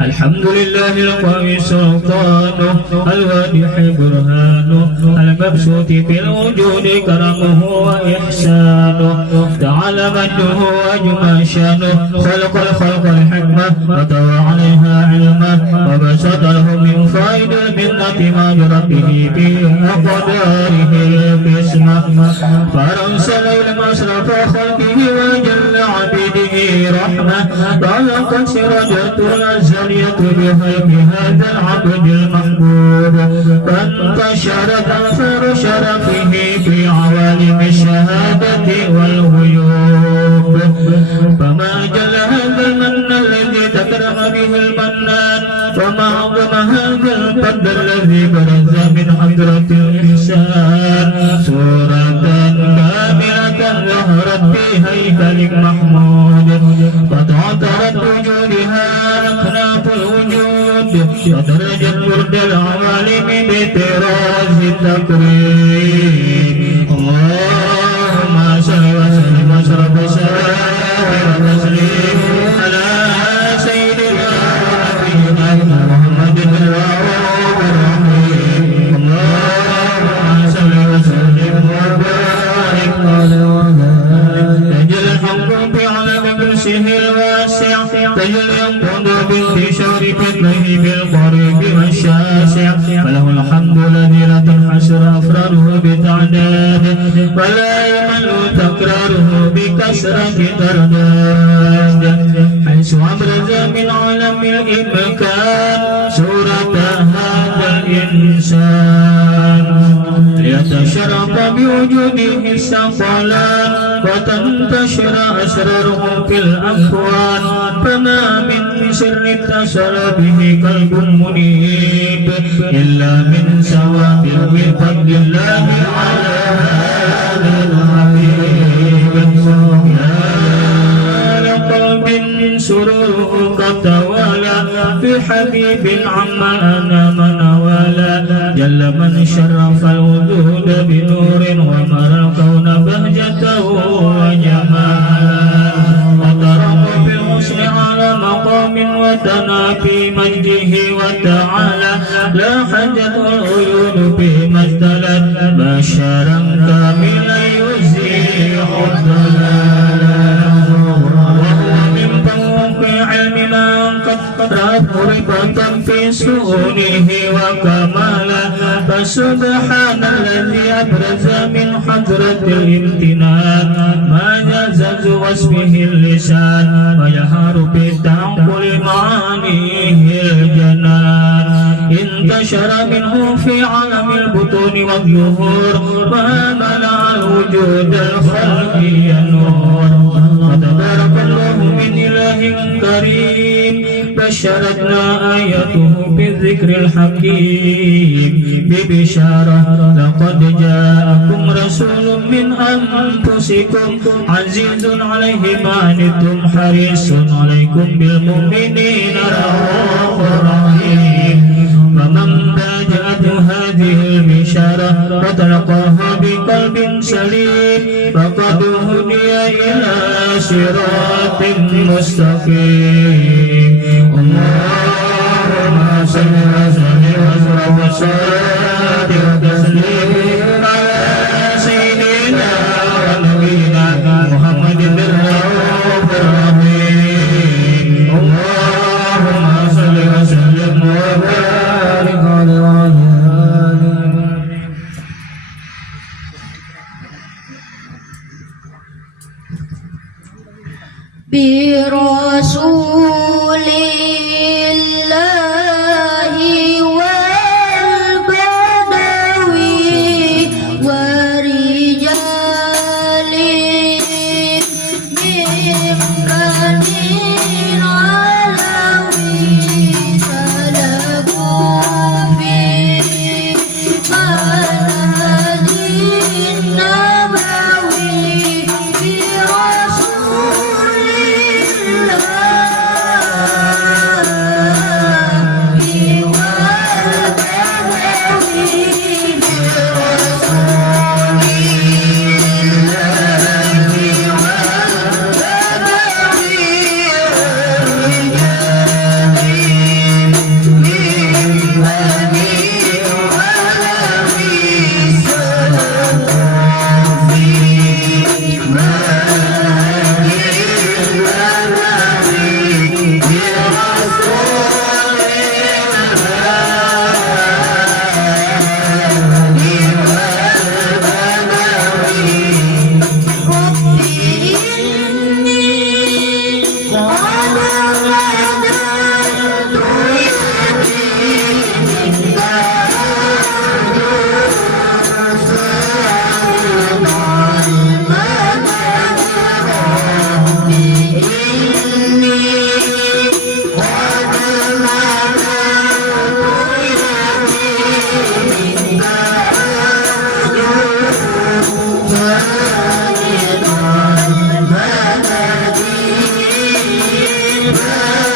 الحمد لله القوي سلطانه الواضح برهانه المبسوط في الوجود كرمه وإحسانه تعالى مجده وأجمع شانه خلق الخلق الحكمة وطوى عليها علمه وبسط له من فائد المنة ما بربه في أقداره باسمه فأرسل إلى مصرف خلقه وجل عبيده رحمة طلقت سرجة الأزلية بخلق هذا العبد المحبوب فانتشرت أثر شرفه في عوالم الشهادة والغيوب فما جل هذا المن الذي تكرم به المنان وما عظم هذا الفضل الذي برز من حضرة الإحسان سورة كاملة ظهرت في هيكل محمود وتعطرت وجودها أكناف الوجود ودرجت برد العوالم بطراز التكريم اللهم صل وسلم واشرف وتسليم على سيدنا ونبينا محمد الرؤوف الرحيم اللهم صل وسلم وبارك تجل الحمد بعلم كرسيه الواسع تجل ينقض بانتشار فضله بالقريب والشاسع وله الحمد الذي لا تنحصر أفراده بتعداد ولا يمل تكراره بكسرة ترداد حيث أبرز من عالم الإمكان سورة هذا الإنسان ليتشرف بوجوده الثقلان وتنتشر أسراره في الأكوان فما من سر اتصل به قلب منيب إلا من ثواب بفضل الله على هذا الحبيب يا لقلب سروره قد توالى في حبيب عما أنا من والى جل من شرف الوجود بنور ومر الكون بهجته وجمالا وترك بالحسن على مقام وتنا في مجده وتعالى لا حجة العيون بما ازدلت بشرا كاملا يزيح الضلال وهو من فوق علم من قد ربة في سؤونه وكمالا فسبحان الذي أبرز من حضرة الامتنان ما جاز بوصفه اللسان ويهار بالتعقل معانيه الجنان انتشر منه في عالم البطون والظهور وملأ الوجود الخلقي النور وتبارك الله من إله كريم بشرتنا آياته بالذكر الحكيم ببشارة لقد جاءكم رسول من أنفسكم عزيز عليه ما عنتم حريص عليكم بالمؤمنين رؤوف رحيم فمن فاجأته هذه البشارة وتلقاها بقلب سليم فقد هدي إلى صراط مستقيم اللهم صل وسلم وتسليم على سيدنا ونبينا محمد الرؤوف الرحيم اللهم صل وسلم وبارك عليه برسول الله والبدوي ورجال من بني العلوي سلكوا في منهج النبوي برسول Bye.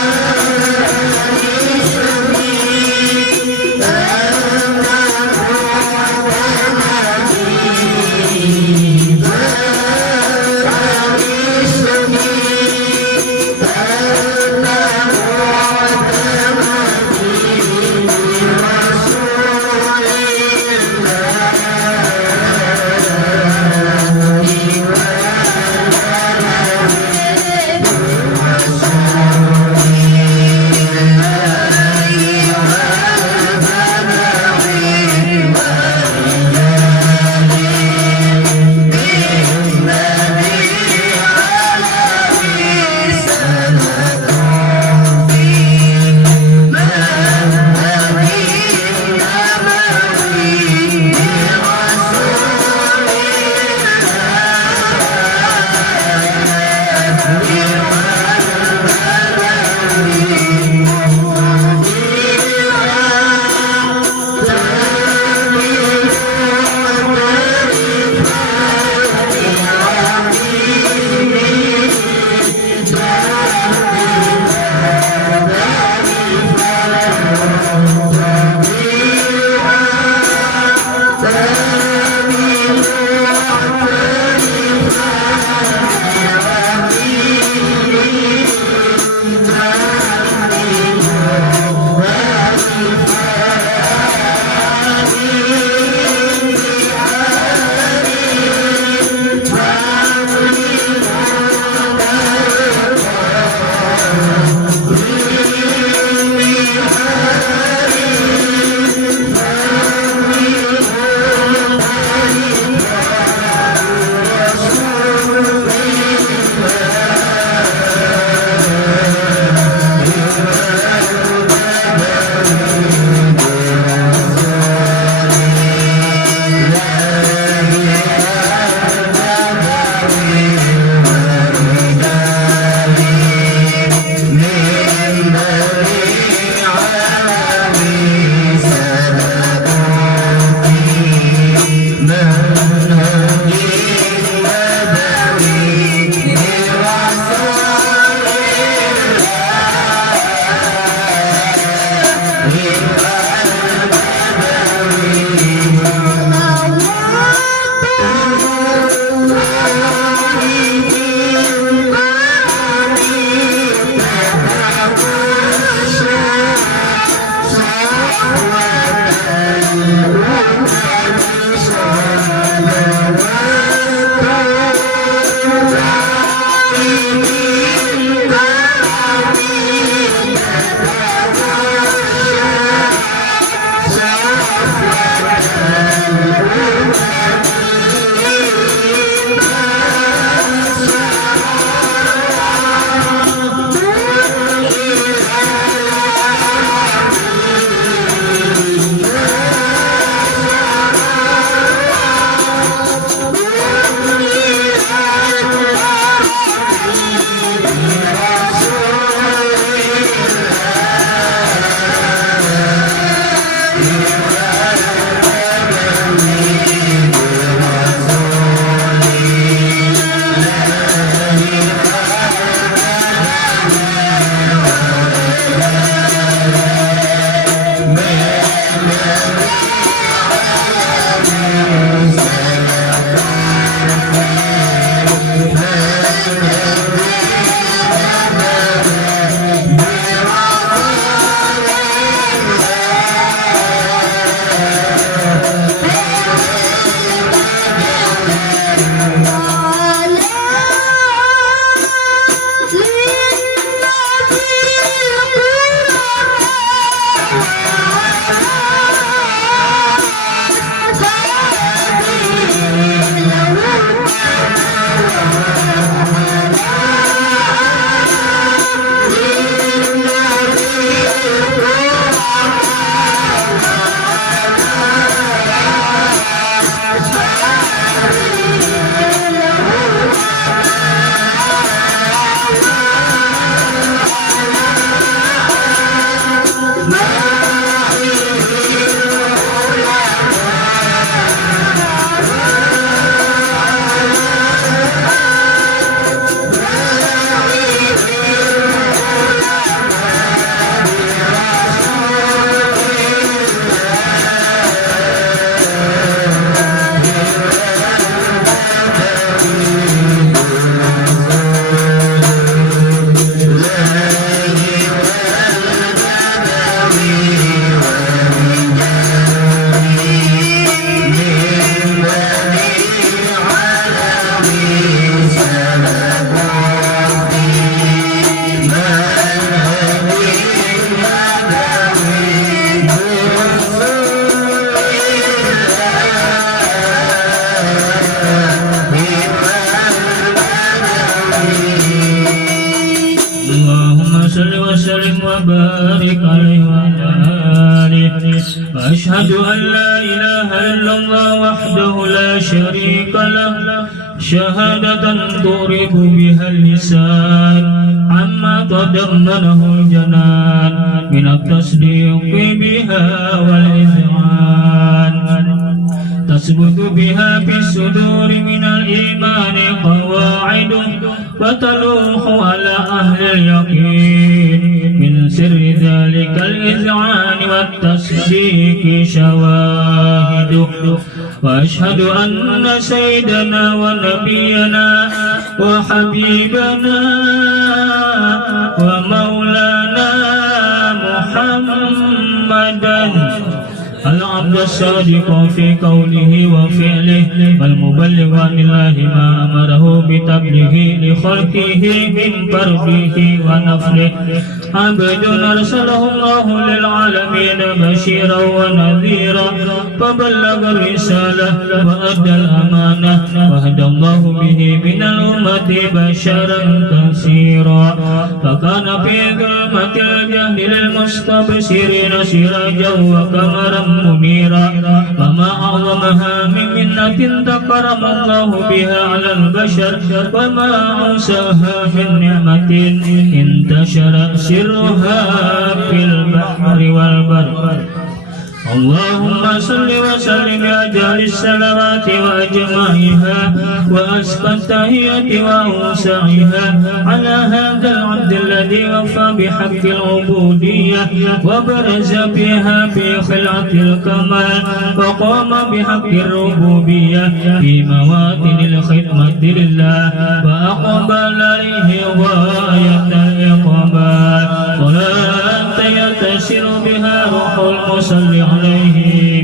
وسلم وبارك عليه وعلى آله. وأشهد أن لا إله إلا الله وحده لا شريك له شهادة تغرب بها اللسان عما تضمنه الجنان من التصديق بها والإذعان. تثبت بها في الصدور من الإيمان قواعد وتلوح على أهل اليقين من سر ذلك الإذعان والتصديق شواهد. وأشهد أن سيدنا ونبينا وحبيبنا ومولانا محمدا العبد الصادق في قوله وفعله والمبلغ عن الله ما أمره بتبليغه لخلقه من فرضه ونفله. عبد أرسله الله للعالمين بشيرا ونذيرا فبلغ الرسالة وأدى الأمانة وهدى الله به من الأمة بشرا كثيرا. فكان في ظلمة الجهل للمستبصرين سراجا وقمرا منيرا. وما أعظمها من منة تكرم الله بها على البشر وما أوسعها من نعمة انتشر سرها في البحر والبر. اللهم صل وسلم أجل الصلوات وأجمعها وأزكى التحية وأوسعها على هذا العبد الذي وفى بحق العبودية وبرز بها في خلعة الكمال وقام بحق الربوبية في مواطن الخدمة لله وأقبل عليه غاية الإقبال. صلاة يتسر بها روح المصلي عليه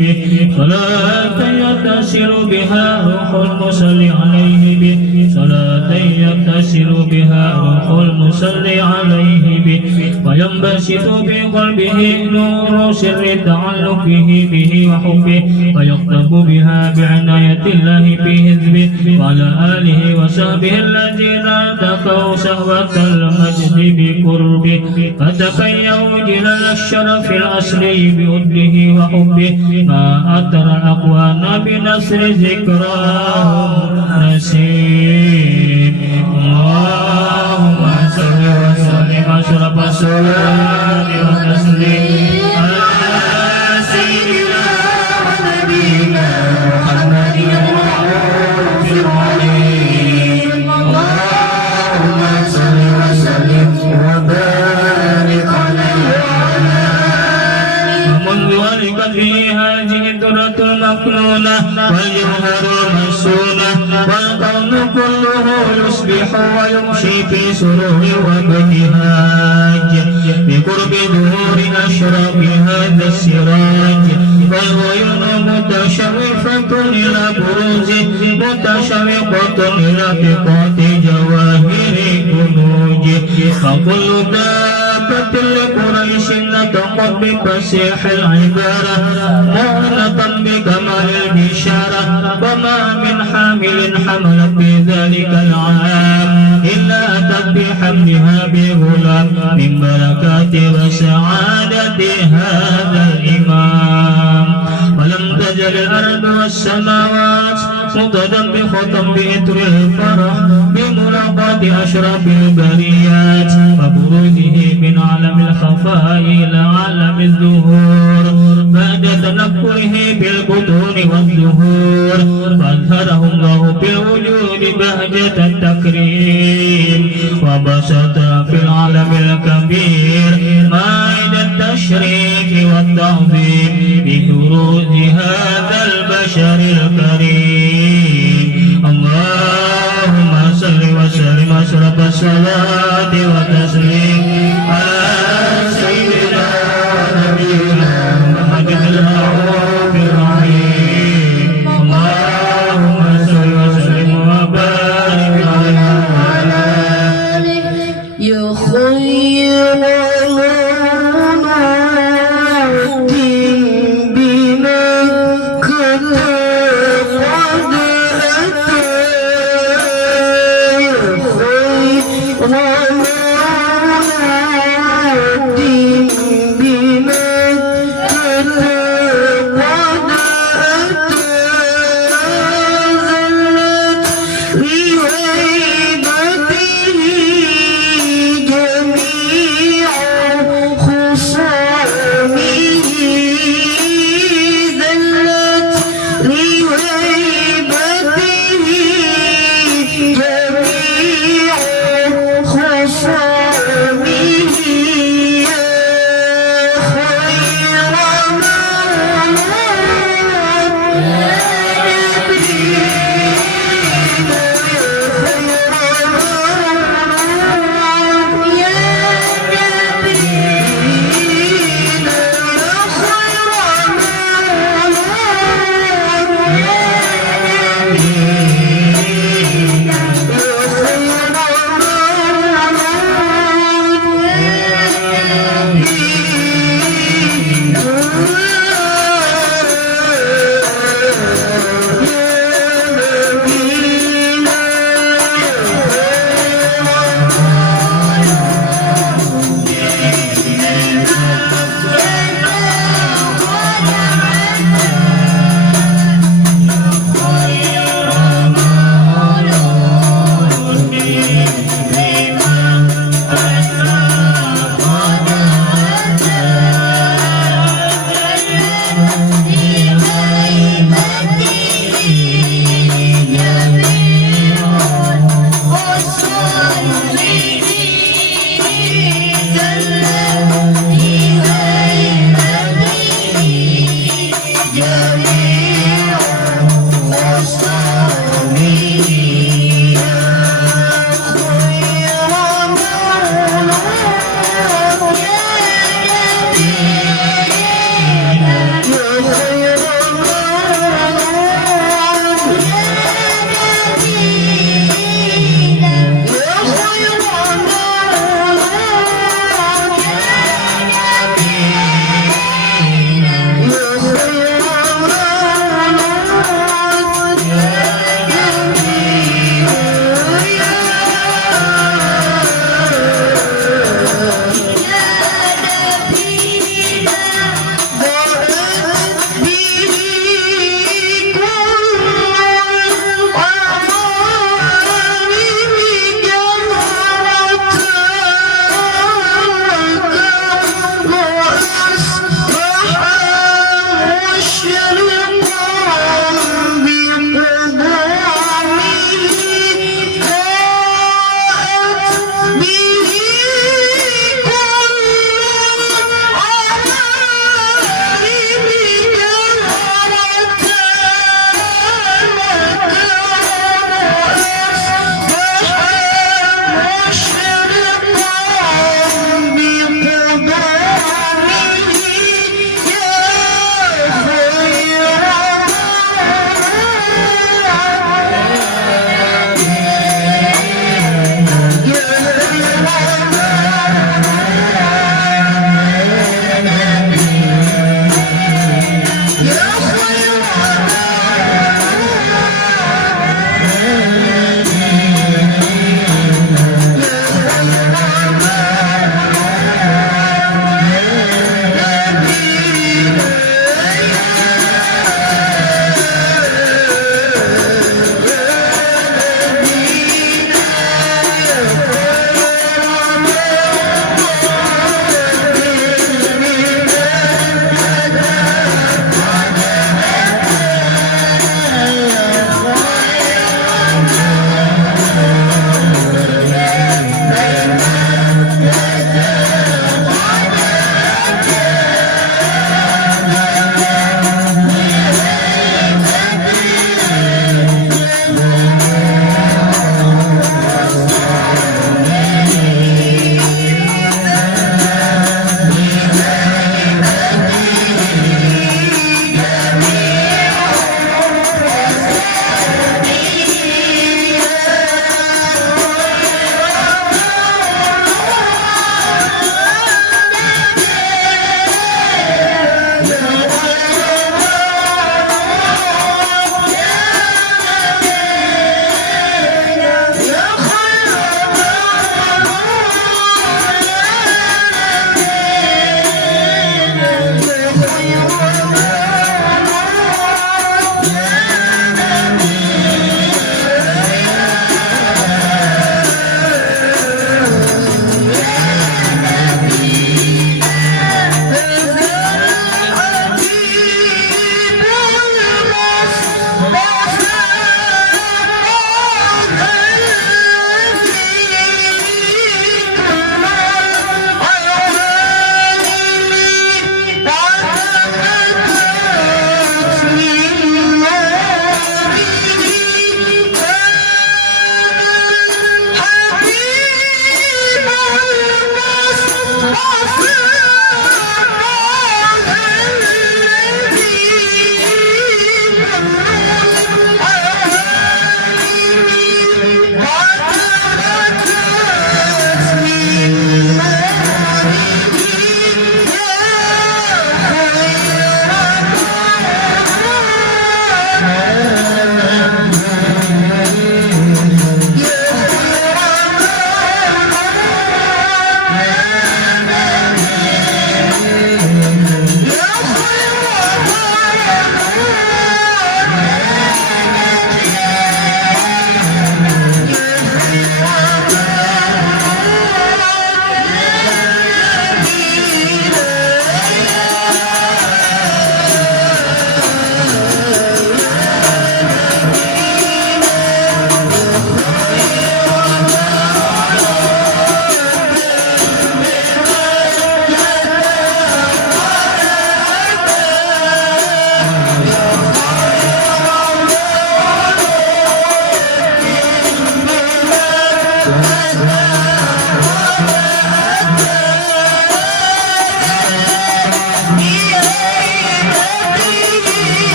به صلاة يتسر بها روح المصلي عليه به صلاة يتسر بها روح المصلي عليه به وينبسط بقلبه نور سر تعلقه به وحبه ويكتب بها بعناية الله في حزبه وعلى آله وصحبه الذين ارتقوا شهوة المجد بقربه فتبينوا جلال الشرف الأصلي بأدله وحبه ما أترى الأقوان بنصر ذكراهم نسيم. اللهم صل وسلم أشرف الصلاة والتسليم على سيدنا ونبينا محمد المعروف العليم. اللهم صل وسلم وبارك عليه وعلى ومنذ ولقت في هذه الدرة المكنونة والجوهر المسونة والكون كله يصبح ويمشي في سرور وابتهاج بقرب ظهور أشراق هذا السراج والعيون متشوفة إلى بروز متشوقة إلى بقعة جواهر كنوج. فكل دابة لقريش نطقت بفصيح العبارة مؤنة بكمال البشارة وما من حامل حملت في ذلك العام إلا أتت بحملها بغلام من بركات وسعادة هذا الإمام. ولم تزل الأرض والسماوات متدبخة بإثر الفرح بملاقاة أشرف البريات وبروزه من عالم الخفاء إلى عالم الظهور بعد تنقله بالبطون والظهور. فأظهره الله بالوجود بهجة التكريم وبسط في العالم الكبير مائد التشريف والتعظيم ببروز هذا البشر الكريم. اللهم صل وسلم أشرف الصلاة والتسليم على سيدنا ونبينا محمد المعروف الرحيم. اللهم صل وسلم وبارك عليه وعلى يخير والصالحين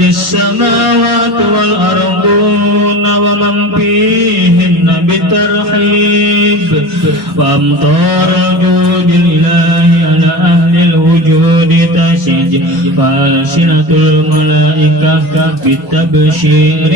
السماوات والأرضون ومن فيهن بالترحيب وأمطار جود الإله على أهل الوجود تسج فألسنة الملائكة بالتبشير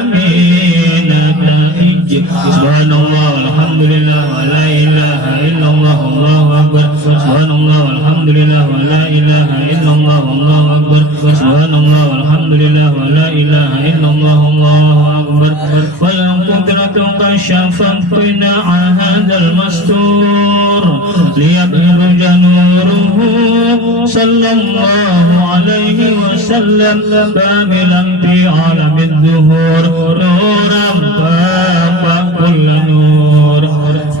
للعالمين تهج سبحان الله والحمد لله ولا إله إلا الله والله أكبر سبحان الله والحمد لله ولا إله إلا الله والله أكبر سبحان الله والحمد لله ولا إله إلا الله والله أكبر ولو قدرة كشفت قناع هذا المستور ليبرج نوره صلى الله عليه وسلم كاملا في عالم الظهور نورا فاق كل نور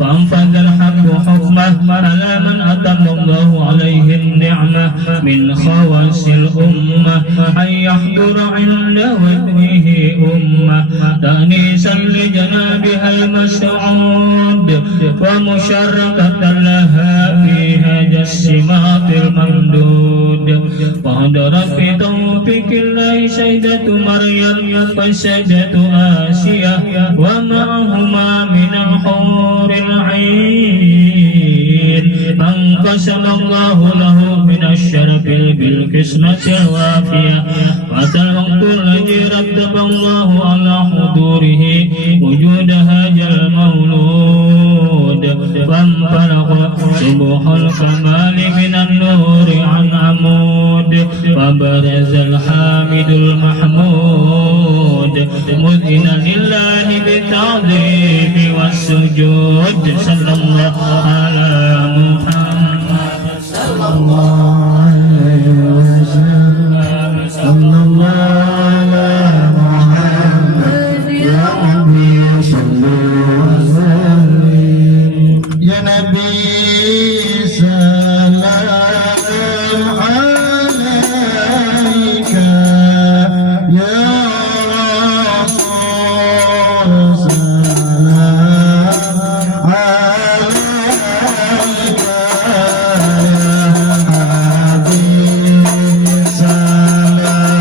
فانفذ الحق حكمه على من أتم الله عليه النعمة من خواص الأمة أن يحضر عند وجهه أمة تأنيسا لجنابها المسعود ومشركة لها فيها جسمات الممدود وحضرت في توفيق الله سيدة مريم وسيدة آسيا ومعهما من الحور العين من قسم الله له من الشرف بالقسمة الوافية وأتى الوقت الذي رتب الله على حضوره وجود هذا المولود فانفرق صبح الكمال من النور عن عمود فبرز الحامد المحمود مذعنا لله بالتعظيم والسجود صلى الله على محمد صلى الله عليه وسلم صلى الله على محمد يا ربي صل وسلم يا نبي سلام عليك يا رسول سلام عليك يا حبيب سلام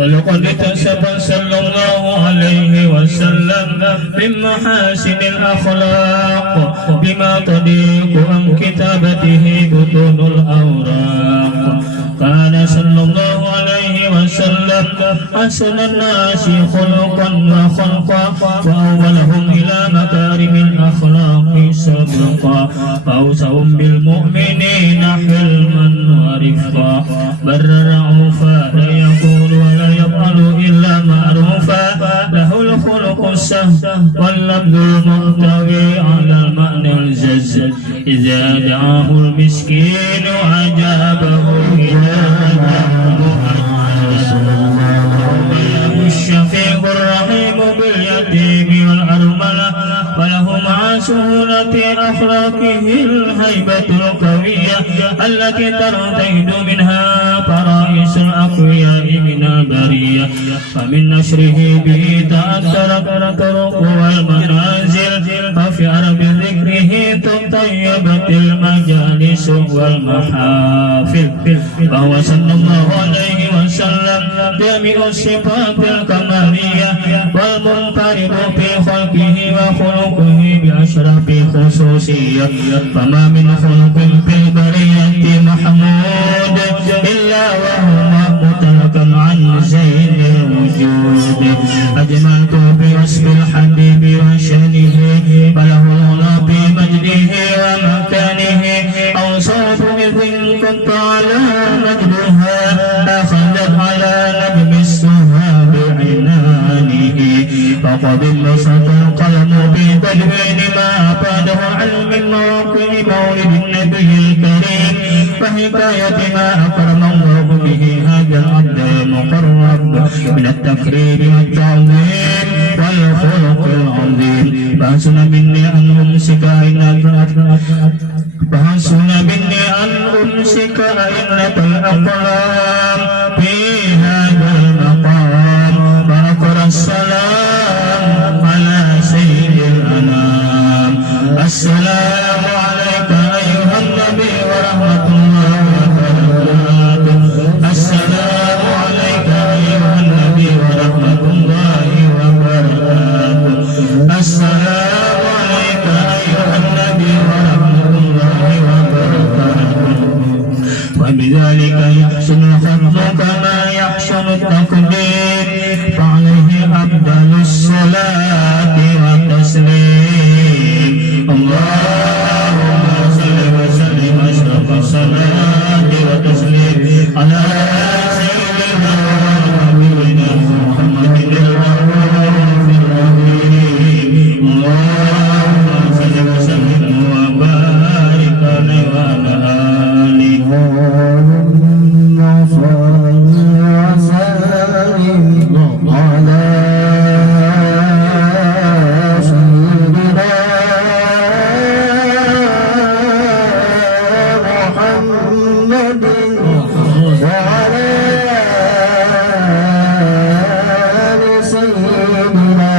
ولقد اكتسب صلى الله عليه وسلم من محاسن الأخلاق بما تضيق عن كتابته بطون الأوراق. كان صلى الله عليه وسلم أحسن الناس خلقا وخلقا وأولهم إلى مكارم الأخلاق سبقا فأوسهم بالمؤمنين حلما ورفقا بر رؤوفا لا يقول ولا يفعل إلا معروفا له الخلق السهل واللفظ المحتوي على المعنى الجز إذا دعاه المسكين أجابه الشفيق الرحيم باليتيم والأرملة وله مع سهولة أخلاقه الهيبة القوية التي ترتيد منها فرائس الأقوياء من البرية فمن نشره به تأثرت الطرق والمنازل وفي عرب ذكره تطيبت المجالس والمحافل فهو صلى الله عليه وسلم جامع الصفات الكمالية والمنفرد في خلقه وخلقه بأشرف خصوصية فما من خلق في البرية محمود إلا وهو متركا عن زين الوجود أجملت بوصف الحبيب وشأنه فله العلا في مجده ومكانه أوصاف إذ كنت على مجدها أخذت على نجم السهاب عنانه فقد انبسط القلم بتدوين ما أفاده علم المواقع مولد النبي الكريم وحكاية ما أكرم الله به هذا العبد المقرب من التكريم والتعظيم والخلق العظيم فحسن مني أن أمسك أئنة الأقلام في هذا المقام وأقرأ السلام على سيد الأنام السلام عليك أيها النبي ورحمة الله وبركاته السلام عليك أيها النبي ورحمة الله وبركاته السلام عليك أيها النبي ورحمة الله وبركاته وبذلك يحسن الخلق كما يحسن التقدير فعليه أفضل الصلاة والتسليم اللهم صل وسلم أشرف الصلاة والتسليم على سيدنا ونبينا محمد الرؤوف الرحيم اللهم صل وسلم وبارك عليه وعلى آله اللهم صل وسلم على سيدنا محمد وعلى آل سيدنا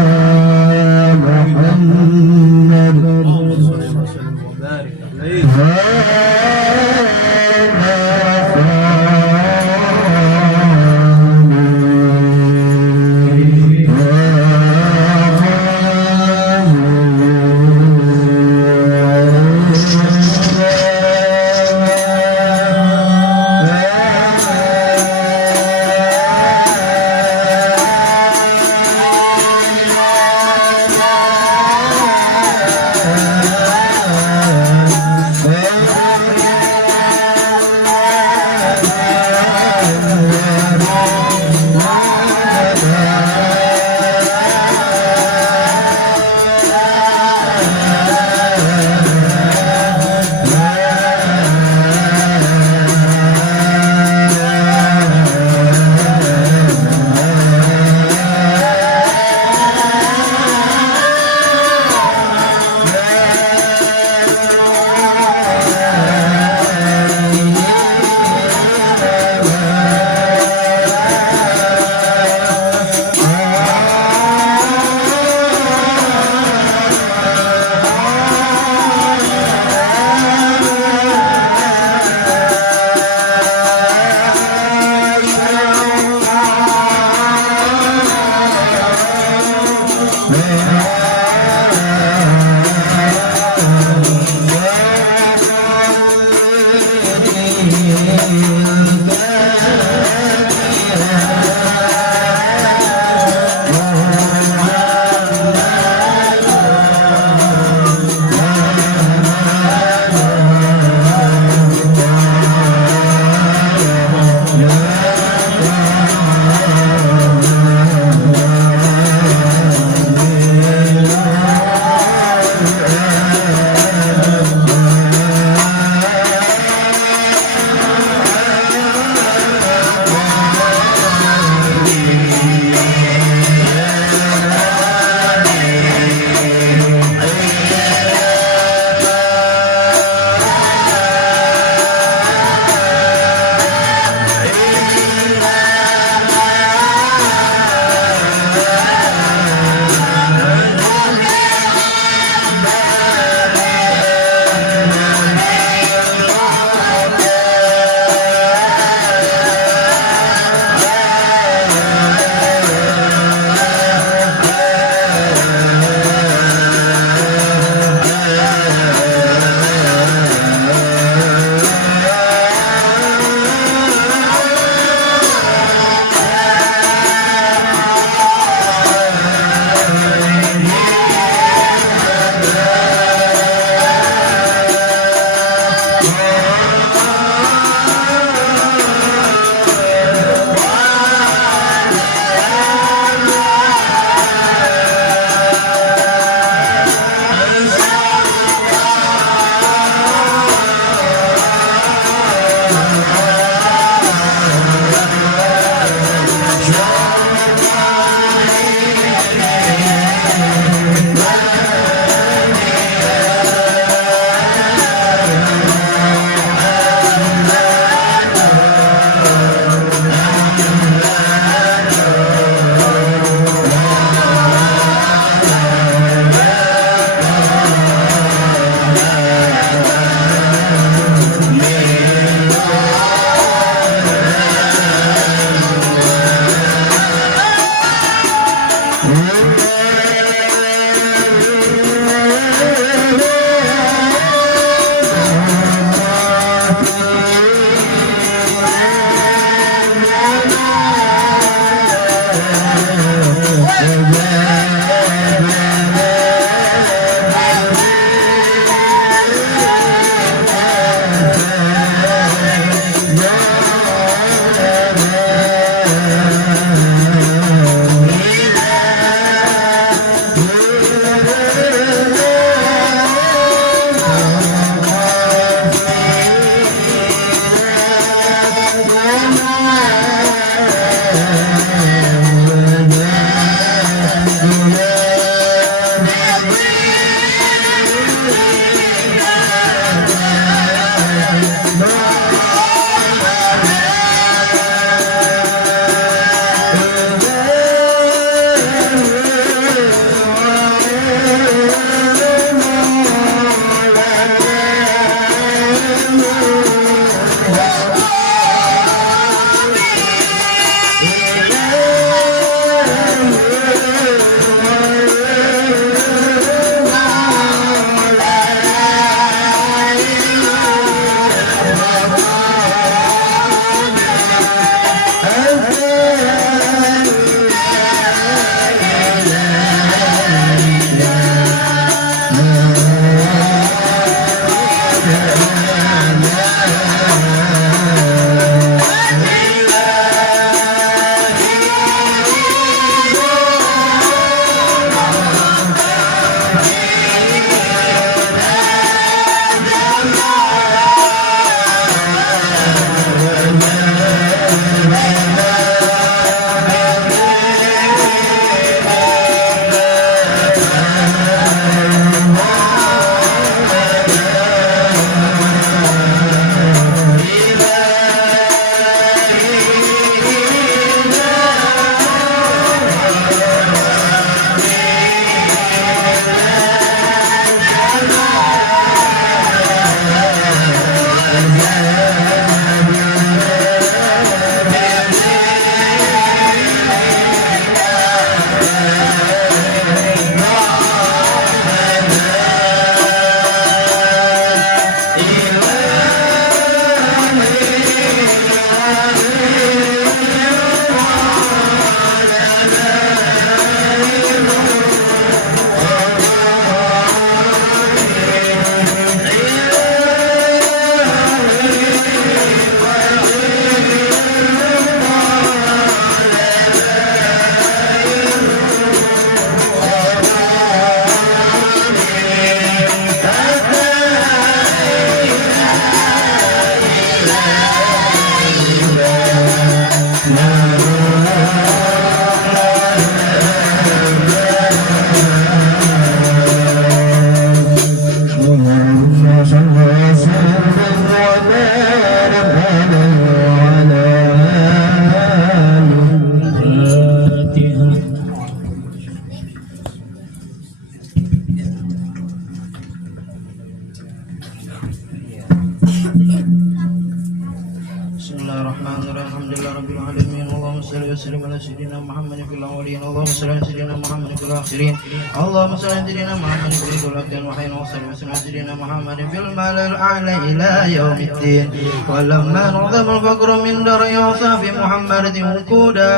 وسلم على سيدنا محمد في الأولين اللهم صل على سيدنا محمد في الآخرين اللهم صل على سيدنا محمد في كل وقت وحين وصل وسلم على سيدنا محمد في المال الأعلى إلى يوم الدين ولما نظم الفقر من دري وصاف محمد وقودا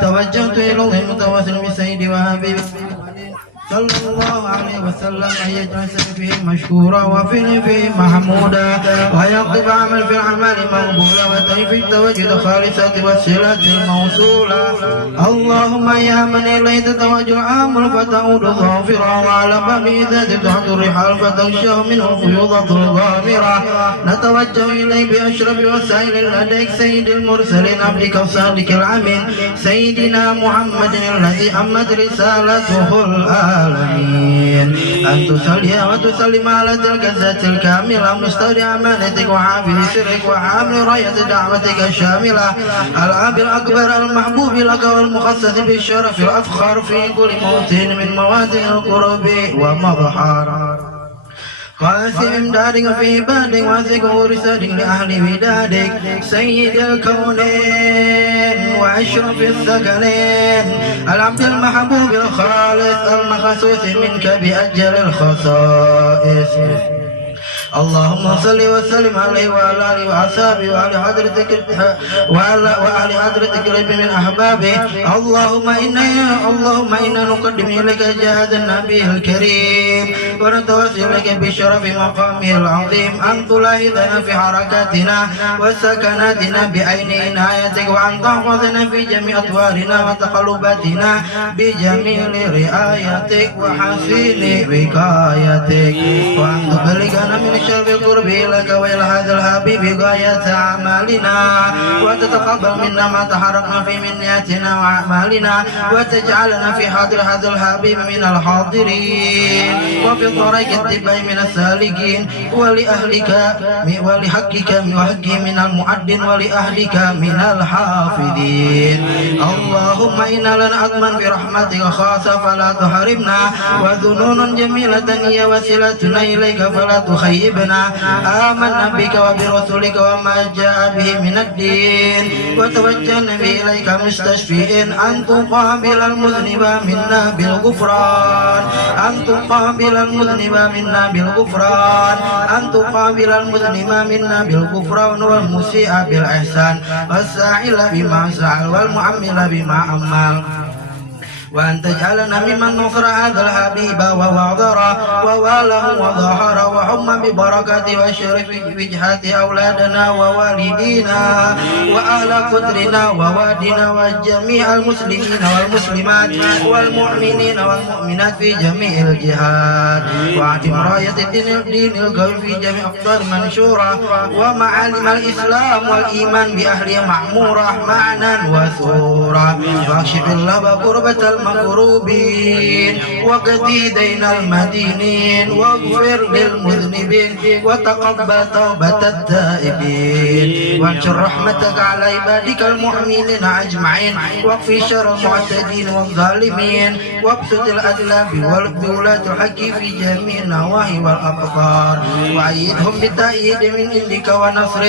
توجهت إلى الله المتواصل بسيدي وحبيبي صلى الله عليه وسلم أن يجعل فيه مشكورا وفيه فيه محمودا ويقضي عمل في الأعمال مقبولا وتوفي التوجد خالصة والصلة الموصولة اللهم يا من إليه تتوجه العامل فتعود ظافرا وعلى بابه تفتح الرحال فتغشاه منه فيوضة الغامرة نتوجه إليه بأشرف وسائل لديك سيد المرسلين عبدك الصادق الأمين سيدنا محمد الذي أمت رسالته العالمين أن تصلي وتسلم على تلك الذات الكاملة مستودع أمانتك وحافظ سرك وحامل راية دعوتك الشاملة الأب الأكبر المحبوب لك والمخصص بالشرف الأفخر في كل موطن من مواطن القرب ومظهر قاسم دارك في بادك وثق رسالك لأهل بدادك سيد الكونين وأشرف الثقلين العبد المحبوب الخالص المخصوص منك بأجل الخصائص اللهم صل وسلم عليه وعلى اله واصحابه وعلى حضرتك قريب من احبابه. اللهم انا نقدم اليك جهاد النبي الكريم ونتوسل اليك بشرف مقامه العظيم ان تلاحظنا في حركاتنا وسكناتنا بعين عنايتك وان تحفظنا في جميع اطوارنا وتقلباتنا بجميل رعايتك وحسين وقايتك وان تبلغنا من شر القرب لك وإلى هذا الحبيب غاية أعمالنا وتتقبل منا ما تحركنا في من نياتنا وأعمالنا وتجعلنا في حاضر هذا الحبيب من الحاضرين وفي طريق اتباع من السالكين ولأهلك ولحقك وحقه من المؤدين ولأهلك من الحافظين. اللهم إنا لنا أضمن برحمتك خاصة فلا تحرمنا وذنون جميلة هي وسيلتنا إليك فلا تخيبنا. آمنا بك وبرسولك وما جاء به من الدين وتوجهنا به إليك مستشفئين أن تقابل المذنب منا بالغفران أن تقابل المذنب منا بالغفران أن تقابل المذنب منا بالغفران والمسيء بالإحسان والسائل بما سأل والمعمل بما عمل وأن تجعلنا ممن نصر هذا الحبيب ووعذر وواله وظهر وحم ببركة وشرف وجهات أولادنا ووالدينا وأهل قدرنا ووادنا وجميع المسلمين والمسلمات والمؤمنين والمؤمنات في جميع الجهات وعدم راية الدين القوي في جميع أقطار منشورة ومعالم الإسلام والإيمان بأهله معمورة معنى وثورة واكشف الله كربة المكروبين وقضي دين المدينين واغفر للمذنبين وتقبل توبة التائبين وانشر رحمتك على عبادك المؤمنين أجمعين واكفي شر المعتدين والظالمين وابسط العدل بولاة الحق في جميع النواحي والأقطار وأيدهم بتأييد من عندك ونصر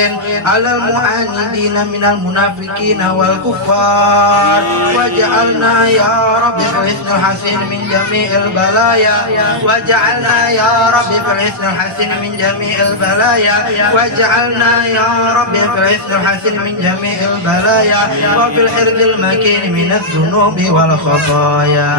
على المعاندين من المنافقين والكفار واجعلنا يا رب في الحسن الحسين من جميع البلايا واجعلنا يا رب في الحسن الحسين من جميع البلايا واجعلنا يا رب في الحسن الحسين من جميع البلايا وفي الحرز المكين من الذنوب والخطايا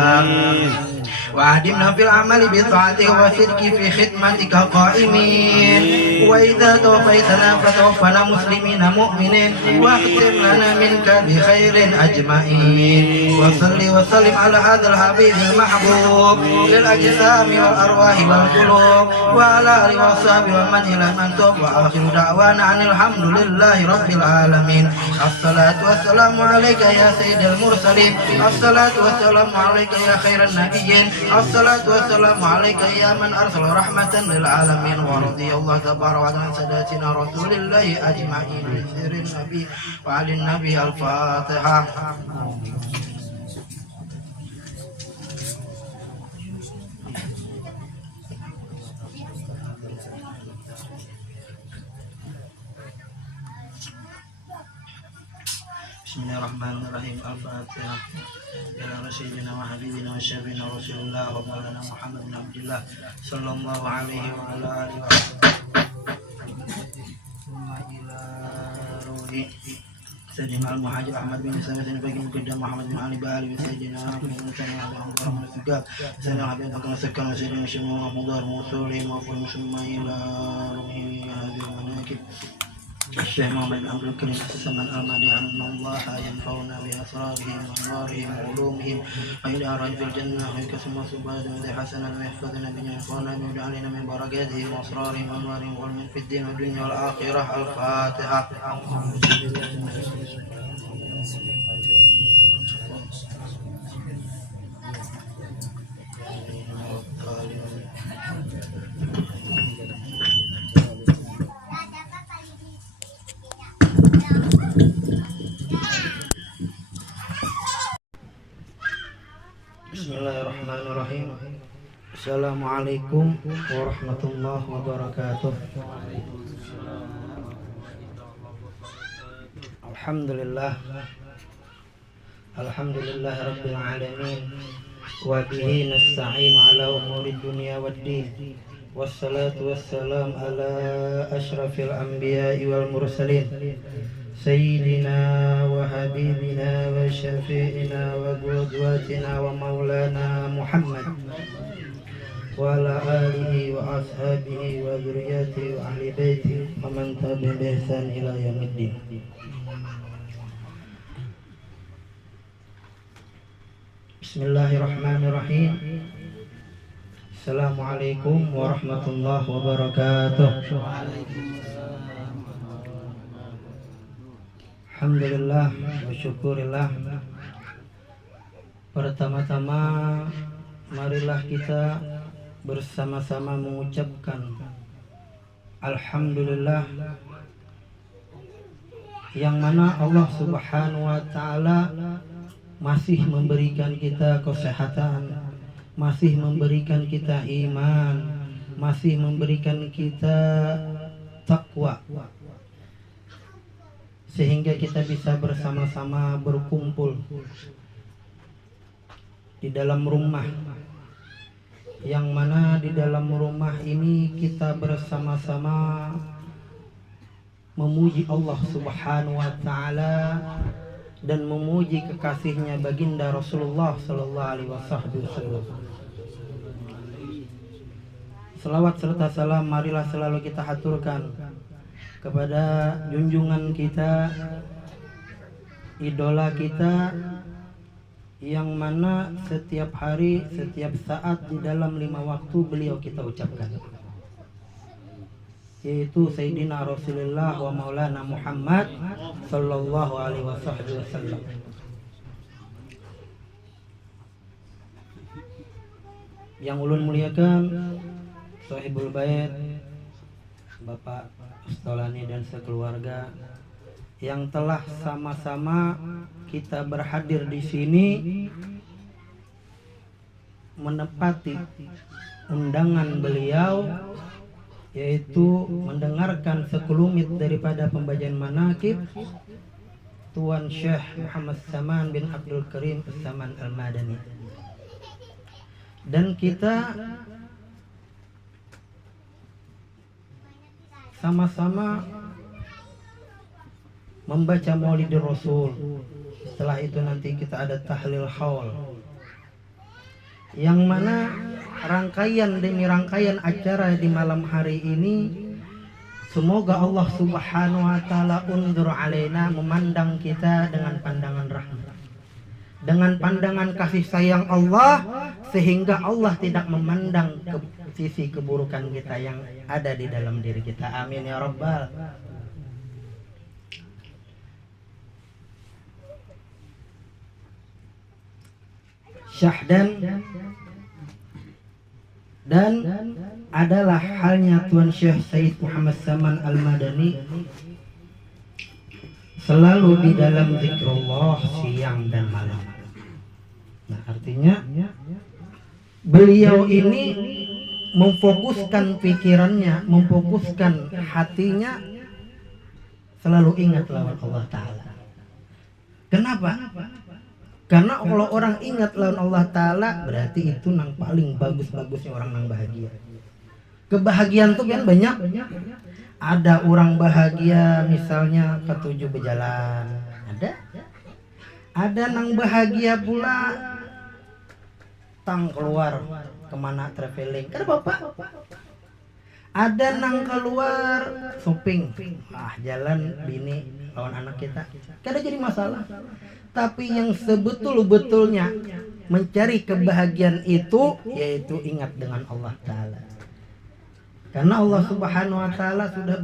وعدمنا في العمل بطاعتك وصدق في خدمتك قائمين وإذا توفيتنا فتوفنا مسلمين مؤمنين واختم لنا منك بخير أجمعين وصل وسلم على هذا الحبيب المحبوب للأجسام والأرواح والقلوب وعلى آله وصحبه ومن إلى من توب وآخر دعوانا عن الحمد لله رب العالمين. الصلاة والسلام عليك يا سيد المرسلين الصلاة والسلام عليك يا خير النبيين الصلاة والسلام عليك يا من أرسل رحمة للعالمين ورضي الله تبارك وتعالى عن ساداتنا رسول الله أجمعين بسر النبي وعلى النبي الفاتحة. بسم الله الرحمن الرحيم. الفاتحة. إلى سيدنا وحبيبنا وشفينا رسول الله ومولانا محمد بن عبد الله صلى الله عليه وعلى آله وصحبه ثم إلى روح سيدنا المهاجر أحمد بن سلمة بن مقدم محمد بن علي بآل سيدنا محمد بن سلمة عبد الرحمن السقاف سيدنا حبيب بن سكن وسيدنا شمع مضار موصول موفر ثم إلى روح هذه المناكب الشيخ محمد بن عبد الكريم السمى الأماني أن الله ينفعنا بأسرارهم وأنوارهم وعلومهم وإلى رجل الجنة ويكسم سبحانه وذي حسنا ويحفظنا بنا يحفظنا ويجعلنا من بركاتهم وأسرارهم وأنوارهم وعلم في الدين والدنيا والآخرة. الفاتحة. Bismillahirrahmanirrahim. Assalamualaikum warahmatullahi wabarakatuh. Alhamdulillah rabbil alamin wa bihi nasta'inu ala umuri dunya waddin. Wassalatu wassalam ala asyrafil anbiya'i wal mursalin sayyidina wa habibina wa syafi'ina wa qudwatina wa maulana Muhammad wa ala alihi wa ashabihi wa dzurriyyatihi wa ahli baitihi wa man tabi'ahum bi ihsan ila yaumiddin. Bismillahirrahmanirrahim. Assalamualaikum warahmatullahi wabarakatuh. Alhamdulillah wa syukurillah. Pertama-tama marilah kita bersama-sama mengucapkan alhamdulillah, yang mana Allah Subhanahu wa taala masih memberikan kita kesehatan, masih memberikan kita iman, masih memberikan kita takwa, sehingga kita bisa bersama-sama berkumpul di dalam rumah, yang mana di dalam rumah ini kita bersama-sama memuji Allah Subhanahu wa taala dan memuji kekasihnya baginda Rasulullah sallallahu alaihi wasallam. Selawat serta salam marilah selalu kita haturkan kepada junjungan kita, idola kita, yang mana setiap hari, setiap saat di dalam 5 waktu beliau kita ucapkan, yaitu Sayyidina Rasulullah wa Maulana Muhammad sallallahu alaihi wasallam. Yang ulun muliakan Sahibul Bait, Bapak Stolani dan sekeluarga, yang telah sama-sama kita berhadir di sini menepati undangan beliau, yaitu mendengarkan sekelumit daripada pembacaan manaqib Tuan Syekh Muhammad Saman bin Abdul Karim As-Saman Al-Madani. Dan kita sama-sama membaca Maulidur Rasul. Setelah itu nanti kita ada tahlil haul, yang mana rangkaian demi rangkaian acara di malam hari ini, semoga Allah Subhanahu wa taala undur alaina, memandang kita dengan pandangan rahmat, dengan pandangan kasih sayang Allah, sehingga Allah tidak memandang ke sisi keburukan kita yang ada di dalam diri kita. Amin ya rabbal. Syahdan, dan adalah halnya Tuan Syekh Said Muhammad Saman Al-Madani selalu di dalam zikrullah siang dan malam. Nah, artinya beliau ini memfokuskan pikirannya, memfokuskan hatinya, selalu ingat lawan Allah Ta'ala. Kenapa? Karena kalau orang ingat lawan Allah Ta'ala, berarti itu nang paling bagus-bagusnya orang nang bahagia. Kebahagiaan tuh kan banyak. Ada orang bahagia misalnya ketujuh berjalan, ada nang bahagia pula tang keluar kemana traveling, kan bapak. Ada nang keluar shopping, jalan bini lawan anak kita, kada jadi masalah. Tapi yang sebetul-betulnya mencari kebahagiaan itu, yaitu ingat dengan Allah Ta'ala. Karena Allah Subhanahu wa taala sudah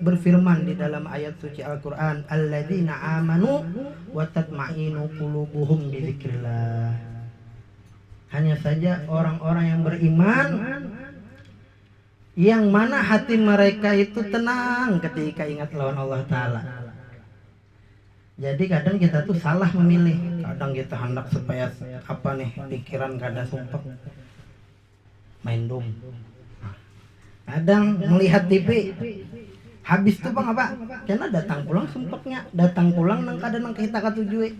berfirman di dalam ayat suci Al-Qur'an, alladzina amanu wa tatma'innu qulubuhum bi dzikrillah. Hanya saja orang-orang yang beriman, yang mana hati mereka itu tenang ketika ingat lawan Allah Ta'ala. Jadi kadang kita tuh salah memilih. Kadang kita hendak supaya pikiran kada sumpah. main dum. Kadang melihat TV. Habis tuh bang apa? Karena datang pulang sempetnya, datang pulang nang kadang nang kita katujui.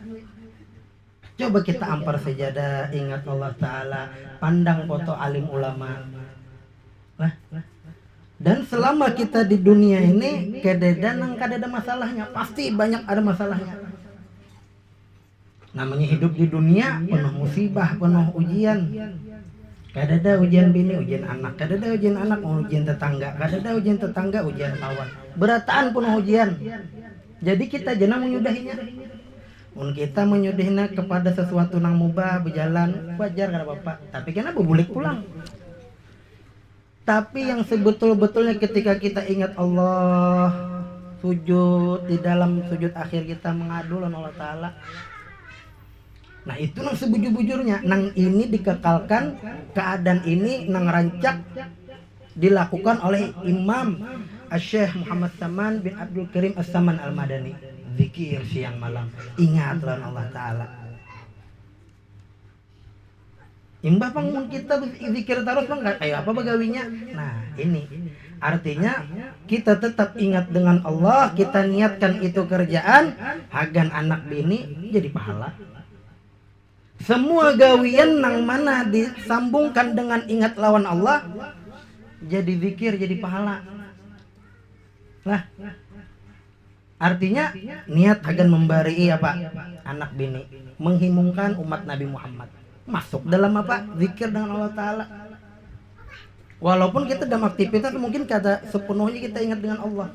Coba kita ampar sejadah, ingat Allah Ta'ala, pandang foto alim ulama. Lah. Dan selama kita di dunia ini, kededan nang kadada masalahnya, pasti banyak ada masalahnya. Namanya hidup di dunia penuh musibah, penuh ujian. Kadada ujian bini, ujian anak, kadada ujian anak, ujian tetangga, kadada ujian tetangga, ujian kawan. Berataan penuh ujian. Jadi kita jangan menyudahinya. Mun kita menyudahinya kepada sesuatu nang mubah berjalan wajar kada bapak. Tapi kenapa bulik pulang? Tapi yang sebetul-betulnya ketika kita ingat Allah, sujud di dalam sujud akhir kita mengadu lawan Allah Ta'ala. Nah itu nang sebujur-bujurnya, nang ini dikekalkan, keadaan ini nang rancak dilakukan oleh Imam Syekh Muhammad Saman bin Abdul Karim As-Saman Al-Madani. Zikir siang malam, ingatlah Allah Ta'ala. Imbah pangun kita zikir terus bang, kayak apa bagawinya? Nah ini artinya kita tetap ingat dengan Allah, kita niatkan itu kerjaan, hagan anak bini jadi pahala. Semua gawian nang mana disambungkan dengan ingat lawan Allah jadi zikir, jadi pahala. Lah, artinya niat akan memberi apa? Anak bini, menghimungkan umat Nabi Muhammad. Masuk dalam apa? Zikir dengan Allah Ta'ala. Walaupun kita dalam aktivitas mungkin kata sepenuhnya kita ingat dengan Allah.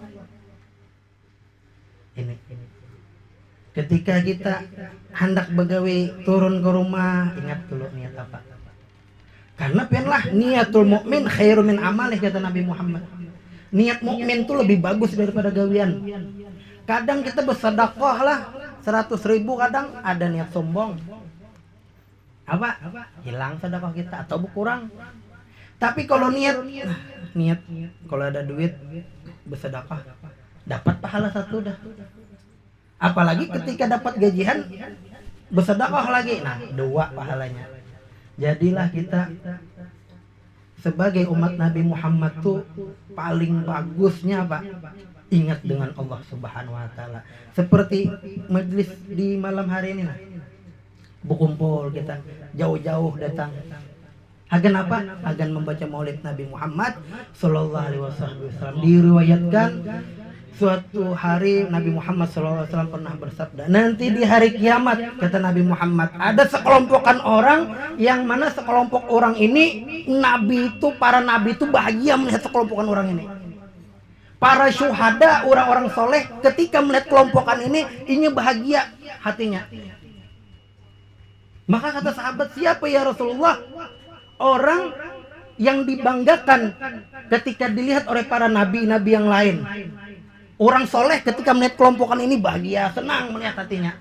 Ini. Ketika kita hendak begawi turun ke rumah, ingat dulu niat apa. Karena pianlah niatul mukmin khairu min amalih, kata Nabi Muhammad. Niat mukmin itu lebih bagus daripada gawian. Kadang kita bersedekah lah 100.000, kadang ada niat sombong. Apa? Hilang sedekah kita atau berkurang. Tapi kalau niat kalau ada duit bersedekah dapat pahala satu dah. Apalagi ketika dapat gajian bersedekah lagi, nah 2 pahalanya. Jadilah kita sebagai umat Nabi Muhammad tuh paling bagusnya apa? Ingat dengan Allah Subhanahu wa Ta'ala. Seperti majelis di malam hari ini, nah berkumpul kita jauh-jauh datang. Agan apa? Agan membaca maulid Nabi Muhammad Sallallahu Alaihi Wasallam. Diriwayatkan suatu hari Nabi Muhammad SAW pernah bersabda, nanti di hari kiamat, kata Nabi Muhammad, ada sekelompokan orang yang mana sekelompok orang ini para nabi itu bahagia melihat sekelompokan orang ini. Para syuhada, orang-orang soleh ketika melihat kelompokan ini bahagia hatinya. Maka kata sahabat, siapa ya Rasulullah orang yang dibanggakan ketika dilihat oleh para nabi-nabi yang lain? Orang soleh ketika melihat kelompokan ini bahagia, senang melihat hatinya.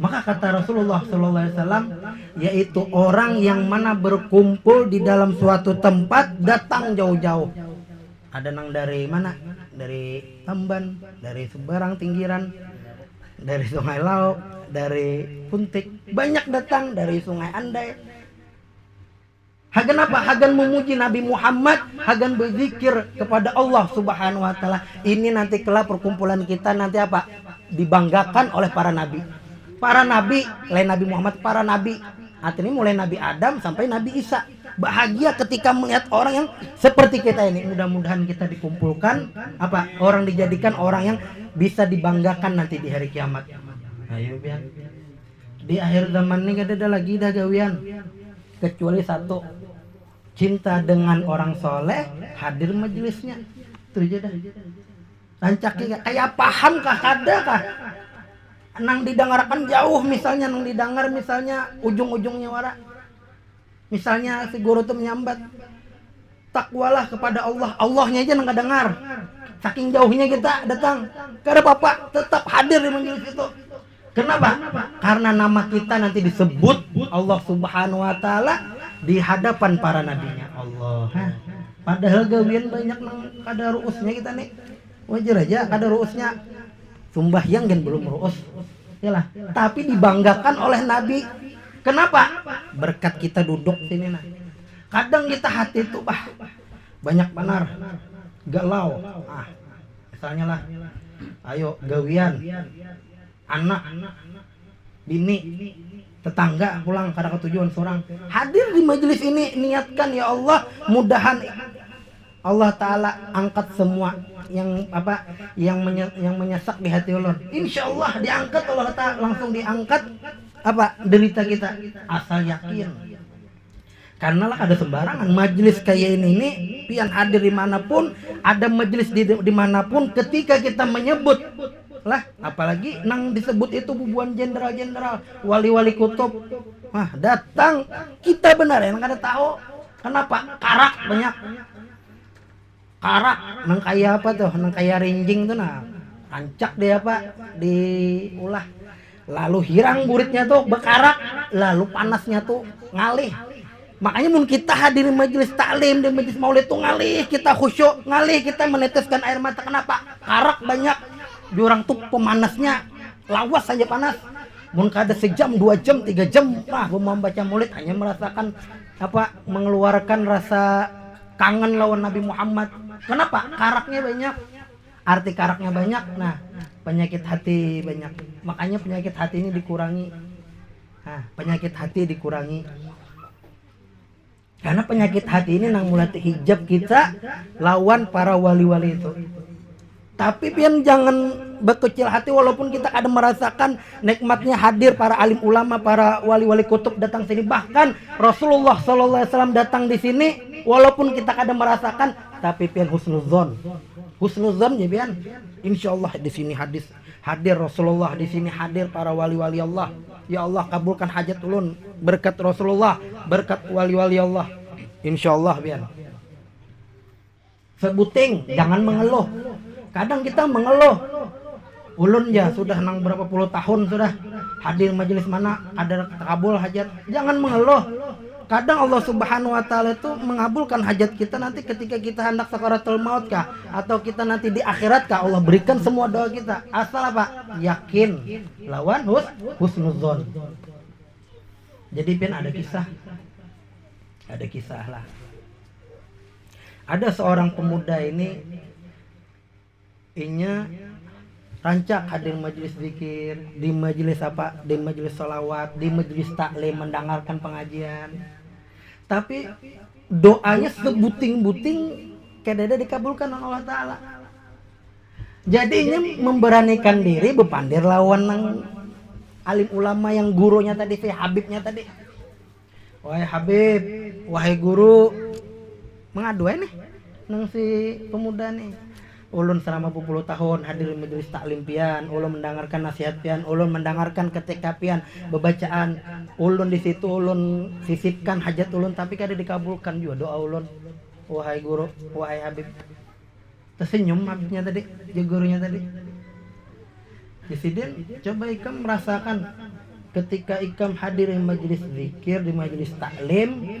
Maka kata Rasulullah SAW, yaitu orang yang mana berkumpul di dalam suatu tempat, datang jauh-jauh. Ada nang dari mana? Dari Tamban, dari seberang pinggiran, dari Sungai Lauk, dari Puntik, banyak datang dari Sungai Andai. Hagan apa? Hagan memuji Nabi Muhammad, hagan berzikir kepada Allah Subhanahu wa Ta'ala. Ini nanti kelak perkumpulan kita nanti apa? Dibanggakan oleh para nabi. Para nabi, lain Nabi Muhammad, para nabi. Artinya mulai Nabi Adam sampai Nabi Isa. Bahagia ketika melihat orang yang seperti kita ini. Mudah-mudahan kita dikumpulkan apa? Orang dijadikan orang yang bisa dibanggakan nanti di hari kiamat. Ayo biar. Di akhir zaman ini gak ada lagi dah gawian. Kecuali satu, cinta dengan orang soleh, hadir majelisnya. Itu aja dah. Lancaknya kayak paham kah, ada kah? Nang didengarkan jauh misalnya, nang didengar misalnya ujung-ujungnya wara. Misalnya si guru tuh menyambat, takwalah kepada Allah, Allahnya aja nang gak dengar. Saking jauhnya kita datang, karena bapak tetap hadir di majelis itu. Kenapa? Karena nama kita nanti disebut Allah Subhanahu wa Ta'ala di hadapan para nabinya Allah. Padahal gawian banyak nang kada ruusnya kita nih. Wajar aja kada ruusnya. Sumbahyang kan belum ruus. Yalah, tapi dibanggakan oleh nabi. Kenapa? Berkat kita duduk sini nah. Kadang kita hati itu banyak benar galau. Misalnya lah, ayo gawian, anak, bini, tetangga pulang karena ketujuan seorang. Hadir di majelis ini, niatkan ya Allah, mudahan Allah Ta'ala angkat semua yang menyesak di hati ulun. Insya Allah diangkat, Allah Ta'ala langsung diangkat derita kita, asal yakin. Karena lah ada sembarangan majelis kayak ini pian hadir dimanapun, ada majelis dimanapun, ketika kita menyebut lah, apalagi nang disebut itu bubuan jenderal-jenderal, wali-wali kutub, datang kita benar ya, ada tahu kenapa karak banyak, karak nang kayak apa tuh, nang kayak rinjing tuh, rancak dia diulah, lalu hirang buritnya tuh bekarak, lalu panasnya tuh ngalih. Makanya mun kita hadir majelis taklim, di majelis maulid tuh ngalih, kita khusyuk, ngalih, kita meneteskan air mata. Kenapa? Karak banyak. Jurang tuh pemanasnya lawas saja panas. Mun kada sejam, 2 jam, 3 jam, membaca maulid hanya merasakan mengeluarkan rasa kangen lawan Nabi Muhammad. Kenapa? Karaknya banyak. Arti karaknya banyak. Nah, penyakit hati banyak. Makanya penyakit hati ini dikurangi. Penyakit hati dikurangi. Karena penyakit hati ini nang mulai hijab kita lawan para wali-wali itu. Tapi pian jangan berkecil hati, walaupun kita ada merasakan nikmatnya hadir para alim ulama, para wali-wali kutub datang sini, bahkan Rasulullah SAW datang di sini, walaupun kita ada merasakan, tapi pian husnuzon ya pian. Insya Allah di sini hadir Rasulullah, di sini hadir para wali-wali Allah. Ya Allah kabulkan hajat ulun berkat Rasulullah, berkat wali-wali Allah. Insya Allah pian. Sebuting, jangan mengeluh. Kadang kita mengeluh. Ulun ya sudah nang berapa puluh tahun sudah hadir majelis mana ada kabul hajat. Jangan mengeluh. Kadang Allah Subhanahu wa taala itu mengabulkan hajat kita nanti ketika kita hendak sakaratul maut kah, atau kita nanti di akhirat kah, Allah berikan semua doa kita. Asal yakin lawan husnuzon. Jadi pian ada kisah lah. Ada seorang pemuda ini rancak hadir majelis zikir, di majelis di majelis sholawat, di majelis taklim, mendengarkan pengajian. Tapi doanya sebuting-buting kedada dikabulkan oleh Allah Ta'ala. Jadinya memberanikan diri bepandir lawan nang alim ulama yang gurunya tadi, Habibnya tadi. Wahai Habib, wahai guru, mengadu nih nang si pemuda nih. Ulun selama 20 tahun hadir di majelis taklim pian, ulun mendengarkan nasihat pian, ulun mendengarkan ketika pian bebacaan, ulun di situ ulun sisipkan hajat ulun, tapi kada dikabulkan juga doa ulun. Wahai guru, wahai Habib. Tersenyum Habibnya tadi, gurunya tadi. Disiden coba ikam merasakan ketika ikam hadir di majelis zikir, di majelis taklim,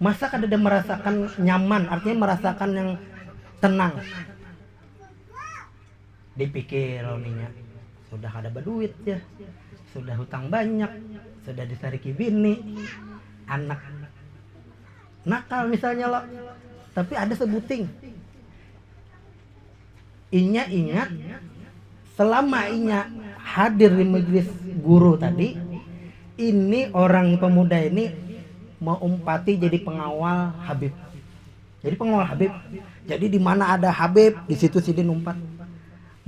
masa kada merasakan nyaman, artinya merasakan yang tenang. Dipikir oninya sudah ada berduit ya, sudah hutang banyak, sudah disariki bini, anak nakal misalnya loh, tapi ada sebuting. Inya ingat selama inya hadir di majelis guru tadi, ini orang pemuda ini mau umpati jadi pengawal Habib. Jadi pengawal Habib. Jadi di mana ada Habib, di situ sidin umpat.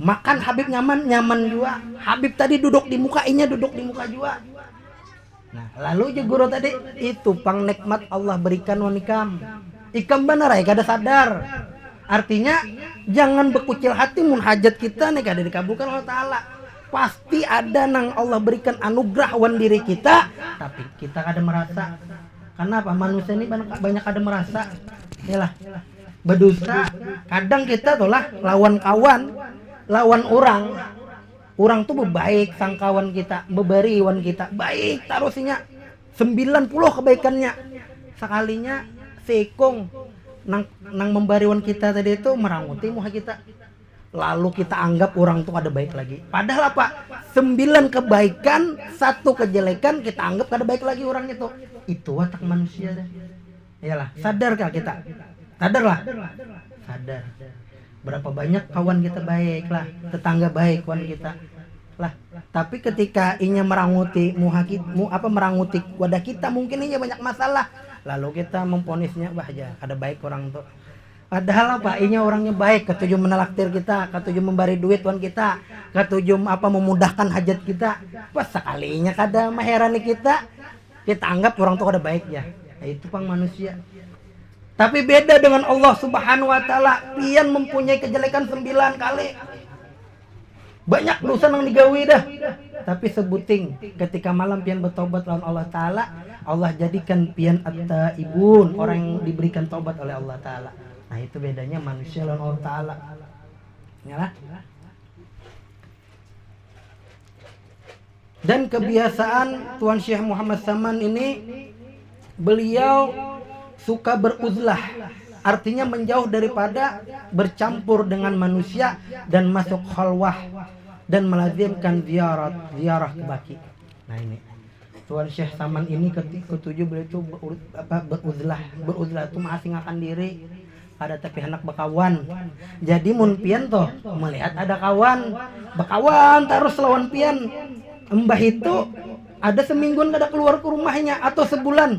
Makan Habib nyaman juga. Habib tadi duduk di muka, inya duduk di muka juga. Nah, lalu je guru tadi itu pang nikmat Allah berikan wanikam. Ikam benar ya kada sadar. Artinya jangan berkucil hati mun hajat kita nih kada dikabulkan Allah Ta'ala. Pasti ada nang Allah berikan anugerah wan diri kita, tapi kita kada merasa. Kenapa? Manusia ini banyak kada merasa. Yalah, berdusta. Kadang kita tuh lah lawan kawan, lawan orang tuh baik sang kawan kita, memberi wan kita baik tarusinya 90 kebaikannya, sekalinya sekong nang memberi wan kita tadi itu meranguti muha kita. lalu kita anggap orang tuh ada baik lagi. Padahal apa? 9 kebaikan, 1 kejelekan kita anggap ada baik lagi orang itu. Itu watak manusia deh. Iyalah, sadarkah kita? Sadarlah. Sadar. Berapa banyak kawan kita baik lah, tetangga baik kawan kita. Lah, tapi ketika inya meranguti meranguti wadah kita, mungkin inya banyak masalah. Lalu kita memponisnya, wah aja ada baik orang tuh. Padahal apa? Inya orangnya baik, ketujuh menelaktir kita, ketujuh memberi duit tuan kita, ketujuh memudahkan hajat kita. Pas sekalinya kada maherani kita anggap orang tuh ada baik ya. Nah, itu pang manusia. Tapi beda dengan Allah Subhanahu wa taala, pian mempunyai kejelekan 9 kali. Banyak dosa yang digawi dah. Tapi sebuting ketika malam pian bertobat lawan Allah taala, Allah jadikan pian at-taibun, orang yang diberikan tobat oleh Allah taala. Nah, itu bedanya manusia lawan Allah taala. Yalah. Dan kebiasaan Tuan Syekh Muhammad Saman ini, beliau suka beruzlah, artinya menjauh daripada bercampur dengan manusia dan masuk khalwah dan melazimkan ziarah ke baki. Nah, ini Tuan Syekh Saman ini ketujuh beliau itu beruzlah itu mengasingkan diri, ada tapi anak bekawan. Jadi mun pian toh melihat ada kawan bekawan terus lawan pian, mbah itu ada seminggu kada keluar ke rumahnya atau sebulan,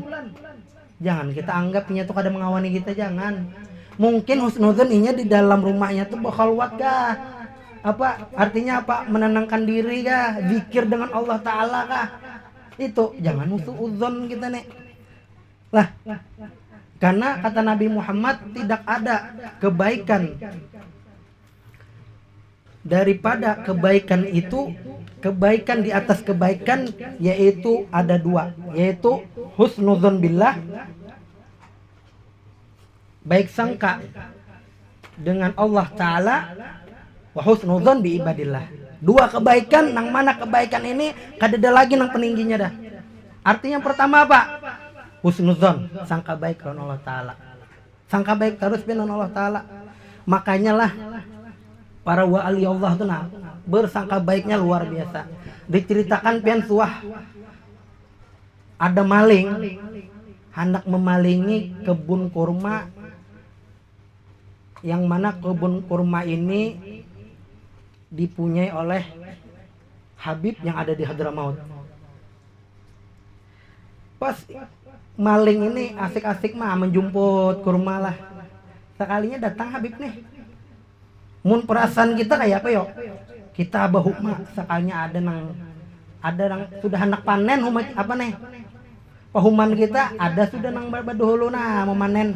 jangan kita anggap inya tuh kada mengawani kita, jangan. Mungkin husnuzon inya di dalam rumahnya tuh berkhalwat kah, apa artinya apa, menenangkan diri kah, zikir dengan Allah taala kah, itu jangan husnuzon kita nih lah. Karena kata Nabi Muhammad, tidak ada kebaikan daripada kebaikan itu, kebaikan di atas kebaikan, yaitu ada 2, yaitu husnuzon billah, baik sangka dengan Allah taala, wa husnuzon bi ibadillah. 2 kebaikan, nang mana kebaikan ini kada ada lagi nang peningginya dah. Artinya pertama apa? Husnuzon, sangka baik dengan Allah taala. Sangka baik terus dengan Allah taala. Makanya lah para wali Allah tuh nah bersangka baiknya luar biasa. Diceritakan pian suah ada maling hendak memalingi kebun kurma, yang mana kebun kurma ini dipunyai oleh Habib yang ada di Hadramaut. Pas maling ini asik-asik mah menjumput kurma lah, sekalinya datang Habib nih. Mun perasaan kita kayak apa yo? Kita bahuma sekalinya ada nang sudah hendak panen huma apa nih? Pahuman kita ada sudah nang baduhulu nah mau manen.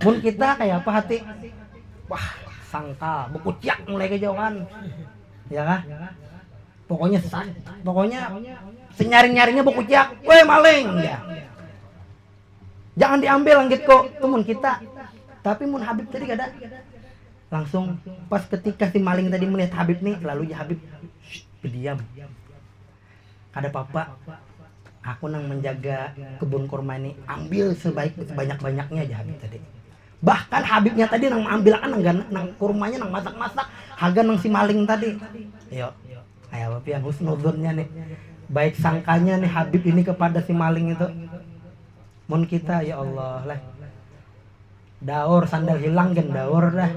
Mun kita kayak apa hati? Wah, sangka bekuciak mulai kejauhan. Ya kah? Pokoknya senyaring-nyaringnya bekuciak. Weh maling ya. Jangan diambil langgit kok, itu mun kita. Tapi mun Habib tadi kada. Langsung pas ketika si maling tadi melihat Habib nih, lalu ya Habib berdiam. Kada apa-apa. Aku nang menjaga kebun kurma ini, ambil sebanyak-banyaknya aja Habib tadi. Bahkan Habibnya tadi nang ambil nang kurmanya nang masak-masak, harga nang si maling tadi. Yo. Ayo pian husnuzonnya nih. Baik sangkanya nih Habib ini kepada si maling itu. Mun kita ya Allah lah, daur sandal hilang gen daur dah.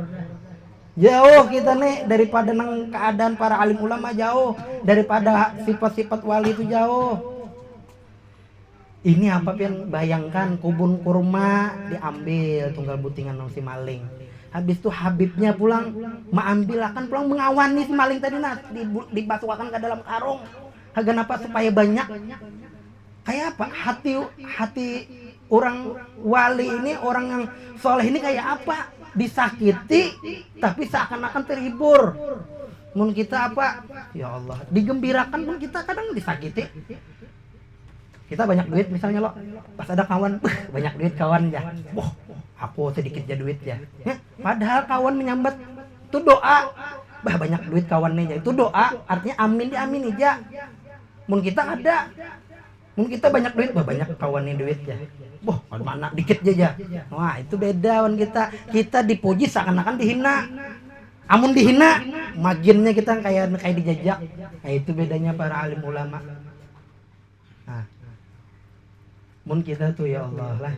Jauh kita nih daripada nang keadaan para alim ulama, jauh daripada sifat-sifat wali itu jauh. Ini apa pian, bayangkan kebun kurma diambil tunggal butingan nang si maling. Habis itu Habibnya pulang mengambilakan pulang mengawani si maling tadi nah dibasuhkan ke dalam karung. Haga napa supaya banyak. Kayak apa? Hati orang wali ini, orang yang soleh ini kayak apa? Disakiti tapi seakan-akan terhibur. Mun kita apa? Ya Allah, digembirakan pun kita kadang disakiti. Kita banyak duit misalnya lo, pas ada kawan, banyak duit kawan ya. Wah, aku sedikit aja duit ya. Padahal kawan menyambat itu doa. Bah banyak duit kawannya itu doa, artinya amin diamin aja. Mun kita ada, mun kita banyak duit, bah banyak kawannya duit ya. Wah, mana dikit aja. Wah, itu beda wan kita. Kita dipuji seakan-akan dihina. Amun dihina, maginnya kita kayak dijajak. Nah, itu bedanya para alim ulama. Nah, mun kita tuh ya Allah lah.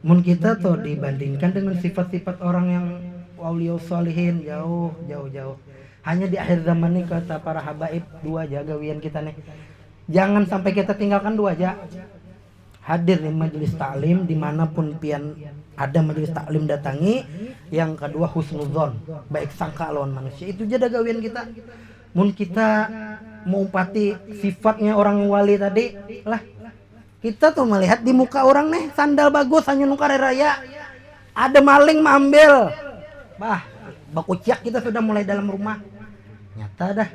Mun kita tuh dibandingkan dengan sifat-sifat orang yang waliya sholihin jauh. Hanya di akhir zaman ini kata para habaib dua aja gawian kita nih. Jangan sampai kita tinggalkan dua aja. Hadir di majelis taklim dimanapun pian ada majelis taklim datangi. Yang kedua husnudzon, baik sangka lawan manusia. Itu aja gawian kita. Mun kita mau umpati sifatnya orang wali tadi lah. Kita tuh melihat di muka orang nih sandal bagus hanya nukar raya. Ada maling ambil. Bah, bakuciak kita sudah mulai dalam rumah. Nyata dah.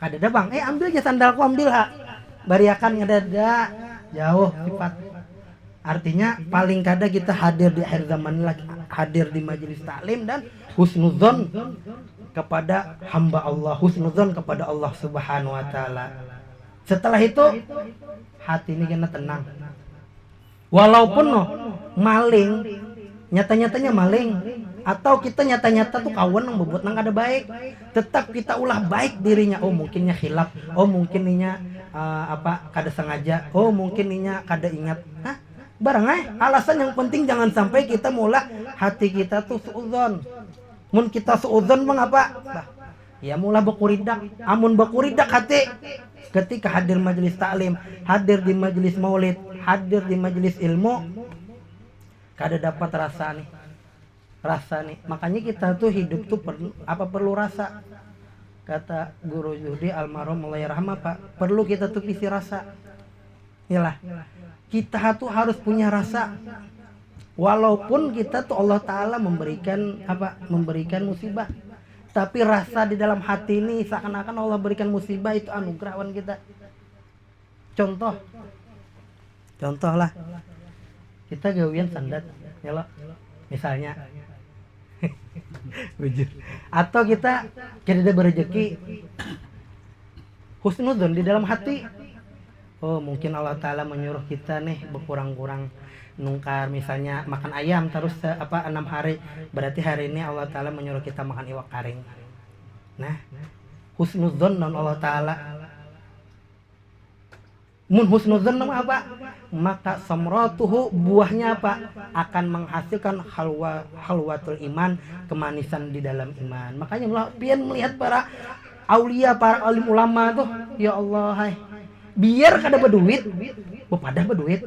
Kadada bang, ambil aja sandalku ambil ha. Bariakan ada jauh sifat. Artinya paling kada kita hadir di akhir zaman lagi, hadir di majelis taklim dan husnudzon kepada hamba Allah, husnudzon kepada Allah Subhanahu wa taala. Setelah itu hati ini kena tenang. Walaupun maling, nyata-nyatanya maling, atau kita nyata-nyata tuh kawan yang bobot nang ada baik, tetap kita ulah baik dirinya. Oh mungkinnya khilaf, oh mungkin inya kada sengaja, oh mungkin inya kada ingat. Hah? Barang alasan yang penting jangan sampai kita mulah hati kita tuh suudzon. Mun kita suudzon bang apa? Bah, ya mulah bakuridak. Amun bakuridak hati ketika hadir majelis taklim, hadir di majelis maulid, hadir di majelis ilmu, kada dapat rasa nih. Makanya kita tuh hidup tuh perlu rasa. Kata Guru Zuhdi almarhum Allah yarhamah, Pak, perlu kita tuh isi rasa. Yalah. Kita tuh harus punya rasa. Walaupun kita tuh Allah Ta'ala memberikan musibah, tapi rasa di dalam hati ini seakan-akan Allah berikan musibah itu anugerah kita. Contoh lah, kita gawian sandat ya loh, misalnya bujur, atau kita ada berrezeki husnudzon di dalam hati. Oh mungkin Allah Ta'ala menyuruh kita nih berkurang-kurang nungkar, misalnya makan ayam terus 6 hari, berarti hari ini Allah Ta'ala menyuruh kita makan iwak karing. Nah husnudzon non Allah Ta'ala. Mun husnudzon nama apa? Maka samratuhu, buahnya apa? Akan menghasilkan halwatul iman, kemanisan di dalam iman. Makanya pian melihat para aulia, para alim ulama tuh, ya Allah, biar kada berduit, pada berduit.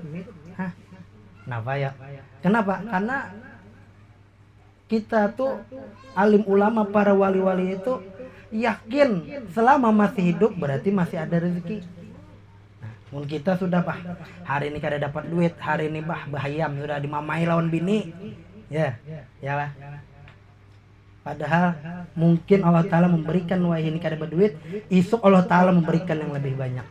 Hah? Kenapa ya? Kenapa? Karena kita tuh alim ulama, para wali-wali itu yakin selama masih hidup berarti masih ada rezeki. Mun kita sudah hari ini kada dapat duit, hari ini bahayam sudah dimamai lawan bini. Yalah. Padahal mungkin Allah Ta'ala memberikan wah ini kada berduit, esok Allah Ta'ala memberikan yang lebih banyak.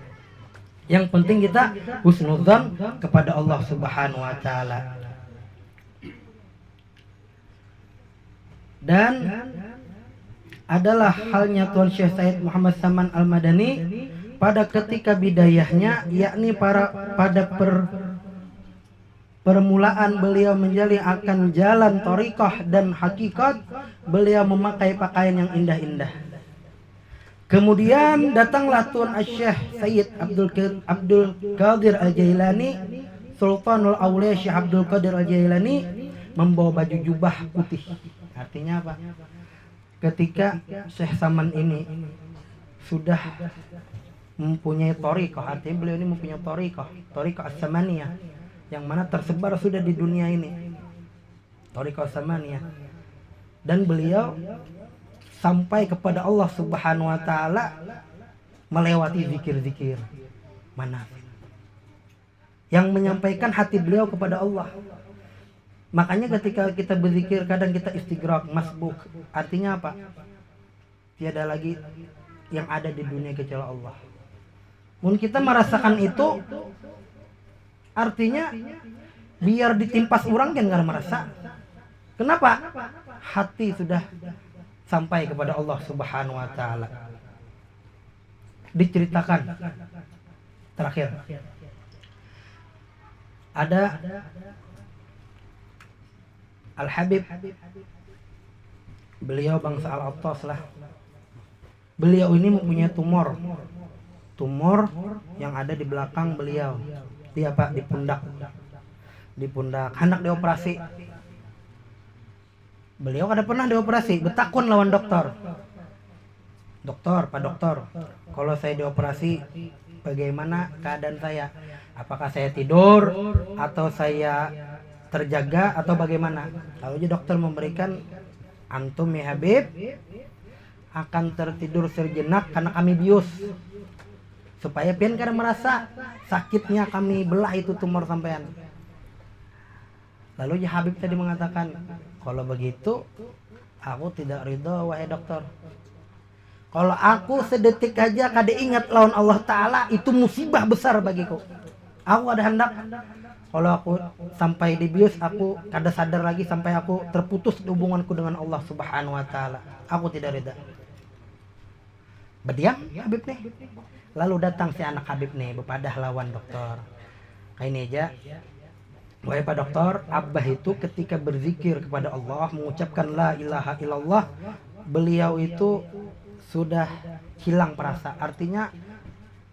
Yang penting kita husnudzon kepada Allah Subhanahu wa Ta'ala. Dan adalah halnya Tuan Syekh Said Muhammad Saman Al-Madani pada ketika bidayahnya, yakni pada permulaan beliau menjalin akan jalan thariqah dan hakikat, beliau memakai pakaian yang indah-indah. Kemudian datanglah Tuan Syekh Sayyid Abdul Qadir Al-Jailani, Sultanul Auliya Syekh Abdul Qadir Al-Jailani, membawa baju jubah putih. Artinya apa? Ketika Syekh Saman ini sudah mempunyai thariqah, artinya beliau ini mempunyai thariqah as-samaniyah, yang mana tersebar sudah di dunia ini, thariqah as-samaniyah. Dan beliau sampai kepada Allah Subhanahu wa Ta'ala melewati zikir-zikir manafil yang menyampaikan hati beliau kepada Allah. Makanya ketika kita berzikir kadang kita istighraq, masbuk. Artinya apa? Tiada lagi yang ada di dunia kecuali Allah. Mun kita merasakan itu, artinya biar ditimpas orang kan gak merasa. Kenapa? Hati sudah sampai kepada Allah Subhanahu wa Ta'ala. Diceritakan terakhir, ada Al-Habib Beliau bangsa Al-Attas lah. Beliau ini mempunyai tumor yang ada di belakang beliau. Dia Pak, di pundak. Hendak dioperasi. Beliau kada pernah dioperasi, betakun lawan dokter. Pak dokter, kalau saya dioperasi bagaimana keadaan saya? Apakah saya tidur atau saya terjaga atau bagaimana? Lalu dokter memberikan, antum ya Habib akan tertidur sejenak karena kami bius, supaya pian kada merasa sakitnya kami belah itu tumor sampean. Lalu ya Habib tadi mengatakan, kalau begitu aku tidak ridho wahai dokter. Kalau aku sedetik aja kada ingat lawan Allah Ta'ala, itu musibah besar bagiku. Aku ada hendak, kalau aku sampai dibius, aku kada sadar lagi sampai aku terputus hubunganku dengan Allah Subhanahu Wa Ta'ala. Aku tidak reda. Berdiam Habib nih. Lalu datang si anak Habib nih, bepadah lawan dokter. Kayak ini aja. Wahai Pak Dokter, Abah itu ketika berzikir kepada Allah, mengucapkan la ilaha illallah, beliau itu sudah hilang perasa. Artinya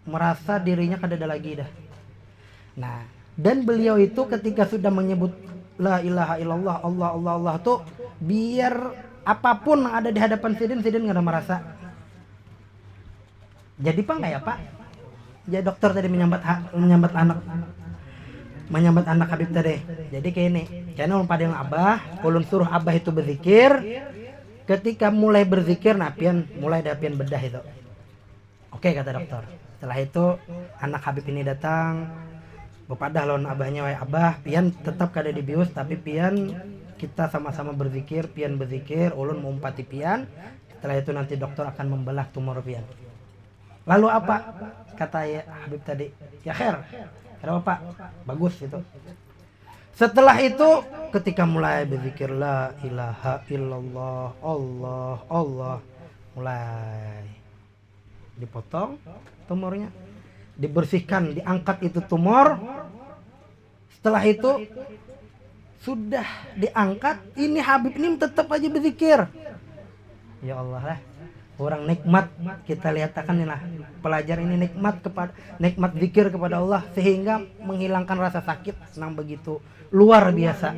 merasa dirinya kada ada lagi dah. Nah, dan beliau itu ketika sudah menyebut la ilaha illallah, Allah tuh biar apapun yang ada di hadapan Sidin nggak ada merasa. Jadi Pak nggak ya Pak? Ya dokter tadi menyambat anak Habib tadi. Jadi kayak ini, karena ulun pada yang Abah, ulun suruh Abah itu berzikir. Ketika mulai berzikir, nah pian mulai dah pian bedah itu. Oke kata dokter. Setelah itu anak Habib ini datang, bepadah lawan abahnya, wahai Abah, pian tetap kada dibius, tapi pian kita sama-sama berzikir, pian berzikir, ulun mengumpati pian. Setelah itu nanti dokter akan membelah tumor pian. Lalu apa? Kata ya Habib tadi, ya khair. Kenapa Pak? Bagus itu. Setelah itu ketika mulai berzikir la ilaha illallah, Allah, mulai dipotong tumornya, dibersihkan, diangkat itu tumor. Setelah itu sudah diangkat, ini Habib ini tetap aja berzikir. Ya Allah lah. Orang nikmat, kita lihatkan inilah pelajar ini nikmat zikir kepada Allah sehingga menghilangkan rasa sakit senang begitu luar biasa.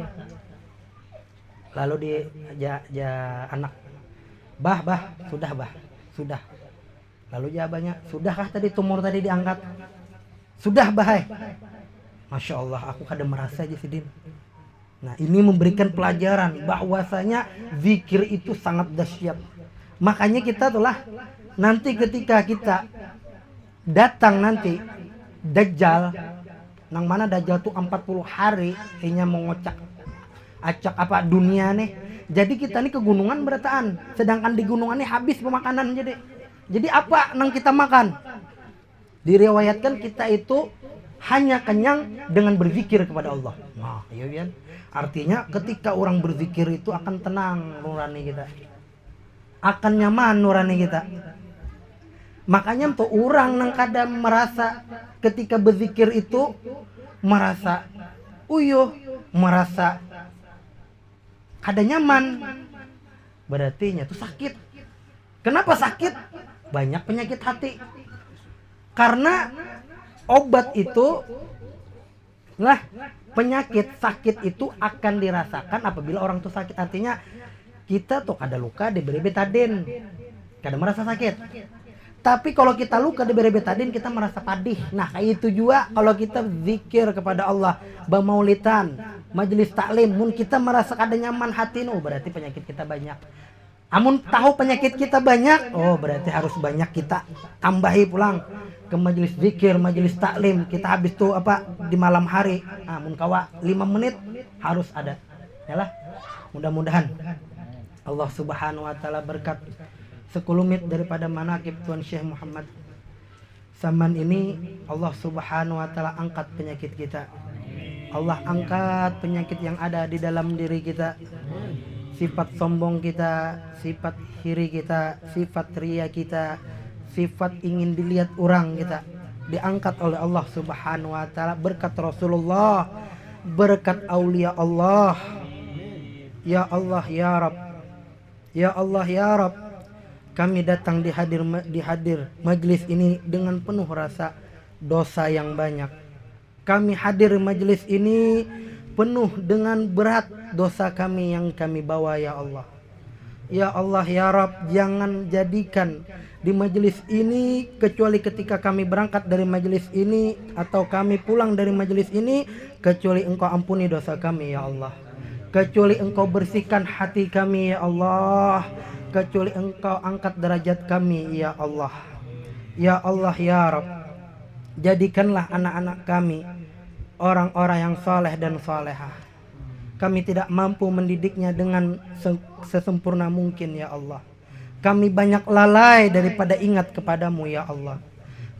Lalu anak sudah. Lalu jawabannya, sudahkah tadi tumor tadi diangkat? Sudah bahai. Masya Allah, aku kada merasa aja Sidin. Nah ini memberikan pelajaran bahwasanya zikir itu sangat dahsyat. Makanya kita tulah nanti ketika kita datang nanti Dajjal, nang mana Dajjal tuh 40 hari hanya mengocak acak apa dunia nih. Jadi kita nih ke gunungan berataan, sedangkan di gunungan ini habis pemakanan. Jadi apa nang kita makan? Diriwayatkan kita itu hanya kenyang dengan berzikir kepada Allah. Nah, iya kan? Artinya ketika orang berzikir itu akan tenang nurani kita. Akan nyaman nurani kita. Makanya tuh orang nang kadang merasa ketika berzikir itu merasa uyuh, merasa kada nyaman, berarti nya tuh sakit. Kenapa sakit? Banyak penyakit hati. Karena obat itu penyakit sakit itu akan dirasakan apabila orang tuh sakit. Artinya kita tuh kada luka diberi betadin, kada merasa sakit. Tapi kalau kita luka diberi betadin, kita merasa padih. Nah kayak itu juga kalau kita zikir kepada Allah, bamaulitan, majelis taklim, mun kita merasa kada nyaman hati, berarti penyakit kita banyak. Amun tahu penyakit kita banyak, berarti harus banyak kita tambahi pulang ke majelis zikir, majelis taklim. Kita habis tuh di malam hari, mun kawa 5 menit harus ada. Yalah, mudah-mudahan Allah Subhanahu Wa Taala berkat sekelumit daripada manaqib Tuan Syekh Muhammad Saman ini, Allah Subhanahu Wa Taala angkat penyakit kita. Allah angkat penyakit yang ada di dalam diri kita. Sifat sombong kita, sifat iri kita, sifat ria kita, sifat ingin dilihat orang kita diangkat oleh Allah Subhanahu Wa Taala berkat Rasulullah, berkat aulia Allah. Ya Allah ya Rabb, Ya Allah ya Rabb, kami datang di hadir majelis ini dengan penuh rasa dosa yang banyak. Kami hadir majelis ini penuh dengan berat dosa kami yang kami bawa ya Allah. Ya Allah ya Rabb, jangan jadikan di majelis ini kecuali ketika kami berangkat dari majelis ini atau kami pulang dari majelis ini, kecuali Engkau ampuni dosa kami ya Allah. Kecuali Engkau bersihkan hati kami ya Allah. Kecuali Engkau angkat derajat kami ya Allah. Ya Allah ya Rabb, jadikanlah anak-anak kami orang-orang yang saleh dan salehah. Kami tidak mampu mendidiknya dengan sesempurna mungkin ya Allah. Kami banyak lalai daripada ingat kepadamu ya Allah.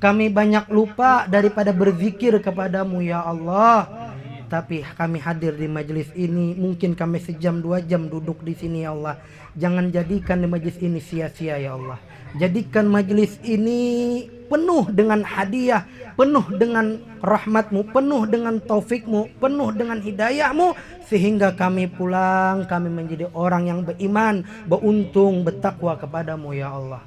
Kami banyak lupa daripada berzikir kepadamu ya Allah. Tapi kami hadir di majelis ini, mungkin kami sejam 2 jam duduk di sini ya Allah. Jangan jadikan di majelis ini sia-sia ya Allah. Jadikan majelis ini penuh dengan hadiah, penuh dengan rahmatmu, penuh dengan taufikmu, penuh dengan hidayahmu, sehingga kami pulang, kami menjadi orang yang beriman, beruntung, bertakwa kepadamu ya Allah.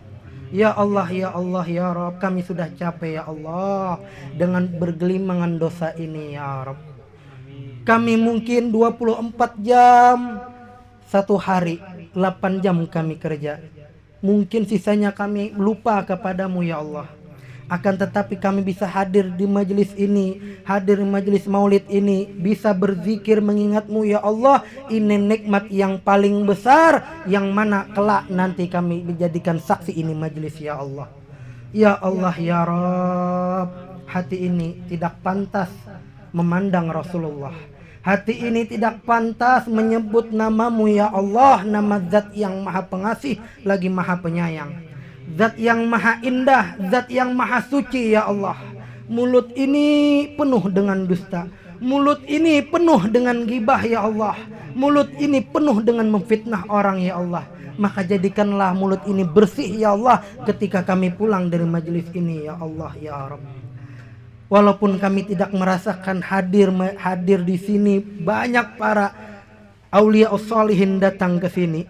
Ya Allah, ya Allah, ya Rabb, kami sudah capek ya Allah dengan bergelimangan dosa ini ya Rabb. Kami mungkin 24 jam satu hari, 8 jam kami kerja. Mungkin sisanya kami lupa kepadamu ya Allah. Akan tetapi kami bisa hadir di majelis ini, hadir di majelis maulid ini, bisa berzikir mengingatmu ya Allah. Ini nikmat yang paling besar, yang mana kelak nanti kami dijadikan saksi ini majelis ya Allah. Ya Allah ya Rabb, hati ini tidak pantas memandang Rasulullah. Hati ini tidak pantas menyebut namamu ya Allah, nama zat yang maha pengasih lagi maha penyayang, zat yang maha indah, zat yang maha suci ya Allah. Mulut ini penuh dengan dusta, mulut ini penuh dengan ghibah ya Allah, mulut ini penuh dengan memfitnah orang ya Allah. Maka jadikanlah mulut ini bersih ya Allah ketika kami pulang dari majelis ini ya Allah ya Rabb. Walaupun kami tidak merasakan hadir di sini, banyak para aulia sholihin datang ke sini.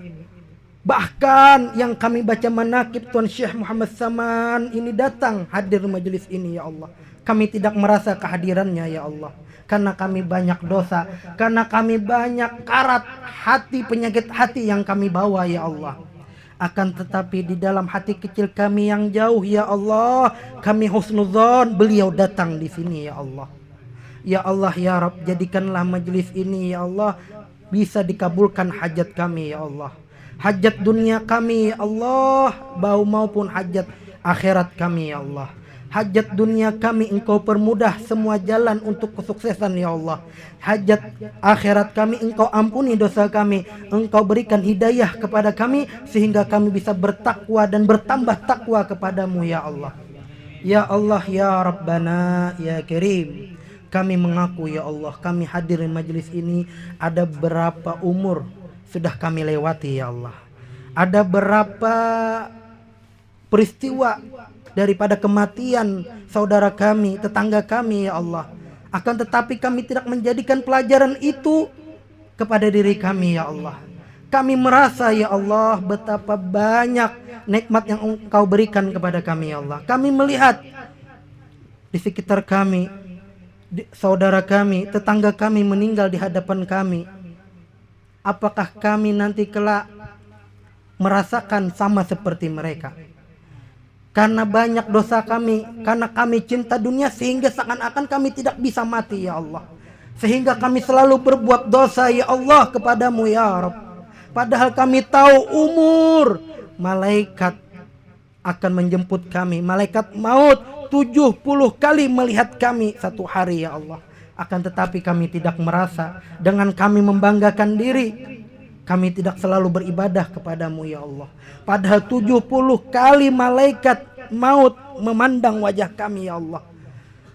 Bahkan yang kami baca manaqib Tuan Syekh Muhammad Saman ini datang hadir di majelis ini ya Allah. Kami tidak merasa kehadirannya ya Allah, karena kami banyak dosa, karena kami banyak karat hati, penyakit hati yang kami bawa ya Allah. Akan tetapi di dalam hati kecil kami yang jauh ya Allah, kami husnudzon beliau datang di sini ya Allah. Ya Allah ya Rabb, jadikanlah majelis ini ya Allah bisa dikabulkan hajat kami ya Allah. Hajat dunia kami ya Allah, maupun hajat akhirat kami ya Allah. Hajat dunia kami Engkau permudah semua jalan untuk kesuksesan ya Allah. Hajat akhirat kami Engkau ampuni dosa kami, Engkau berikan hidayah kepada kami sehingga kami bisa bertakwa dan bertambah takwa kepadamu ya Allah. Ya Allah ya Rabbana ya Karim, kami mengaku ya Allah, kami hadir di majelis ini ada berapa umur sudah kami lewati ya Allah. Ada berapa peristiwa daripada kematian saudara kami, tetangga kami ya Allah. Akan tetapi kami tidak menjadikan pelajaran itu kepada diri kami ya Allah. Kami merasa ya Allah betapa banyak nikmat yang Engkau berikan kepada kami ya Allah. Kami melihat di sekitar kami, saudara kami, tetangga kami meninggal di hadapan kami. Apakah kami nanti kelak merasakan sama seperti mereka? Karena banyak dosa kami, karena kami cinta dunia sehingga seakan-akan kami tidak bisa mati ya Allah. Sehingga kami selalu berbuat dosa ya Allah kepadamu ya Rabb. Padahal kami tahu umur malaikat akan menjemput kami. Malaikat maut 70 kali melihat kami satu hari ya Allah. Akan tetapi kami tidak merasa, dengan kami membanggakan diri, kami tidak selalu beribadah kepadamu ya Allah. Padahal 70 kali malaikat maut memandang wajah kami ya Allah.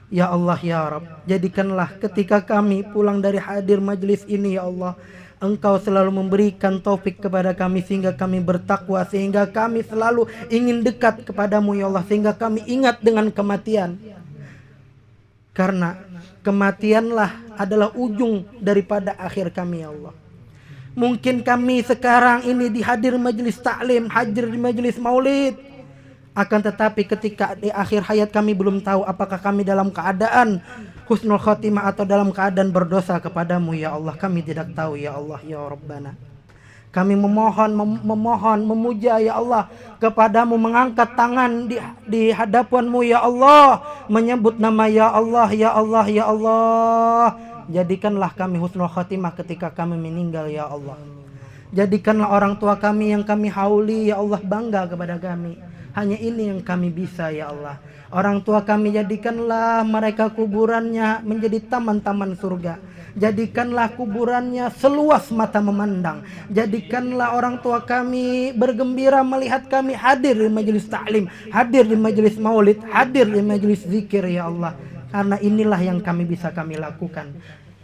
Ya Allah ya Rabb, jadikanlah ketika kami pulang dari hadir majelis ini ya Allah, Engkau selalu memberikan taufik kepada kami sehingga kami bertakwa, sehingga kami selalu ingin dekat kepadamu ya Allah, sehingga kami ingat dengan kematian. Karena kematianlah adalah ujung daripada akhir kami ya Allah. Mungkin kami sekarang ini dihadir majelis taklim, hadir di majelis maulid. Akan tetapi ketika di akhir hayat kami belum tahu apakah kami dalam keadaan husnul khotimah atau dalam keadaan berdosa kepadamu ya Allah. Kami tidak tahu ya Allah ya Rabbana. Kami memohon, memuja ya Allah kepadamu, mengangkat tangan di hadapanmu ya Allah, menyebut nama ya Allah, ya Allah, ya Allah. Jadikanlah kami husnul khatimah ketika kami meninggal ya Allah. Jadikanlah orang tua kami yang kami hauli ya Allah bangga kepada kami. Hanya ini yang kami bisa ya Allah. Orang tua kami jadikanlah mereka kuburannya menjadi taman-taman surga. Jadikanlah kuburannya seluas mata memandang. Jadikanlah orang tua kami bergembira melihat kami hadir di majelis taklim, hadir di majelis maulid, hadir di majelis zikir ya Allah. Karena inilah yang kami bisa kami lakukan.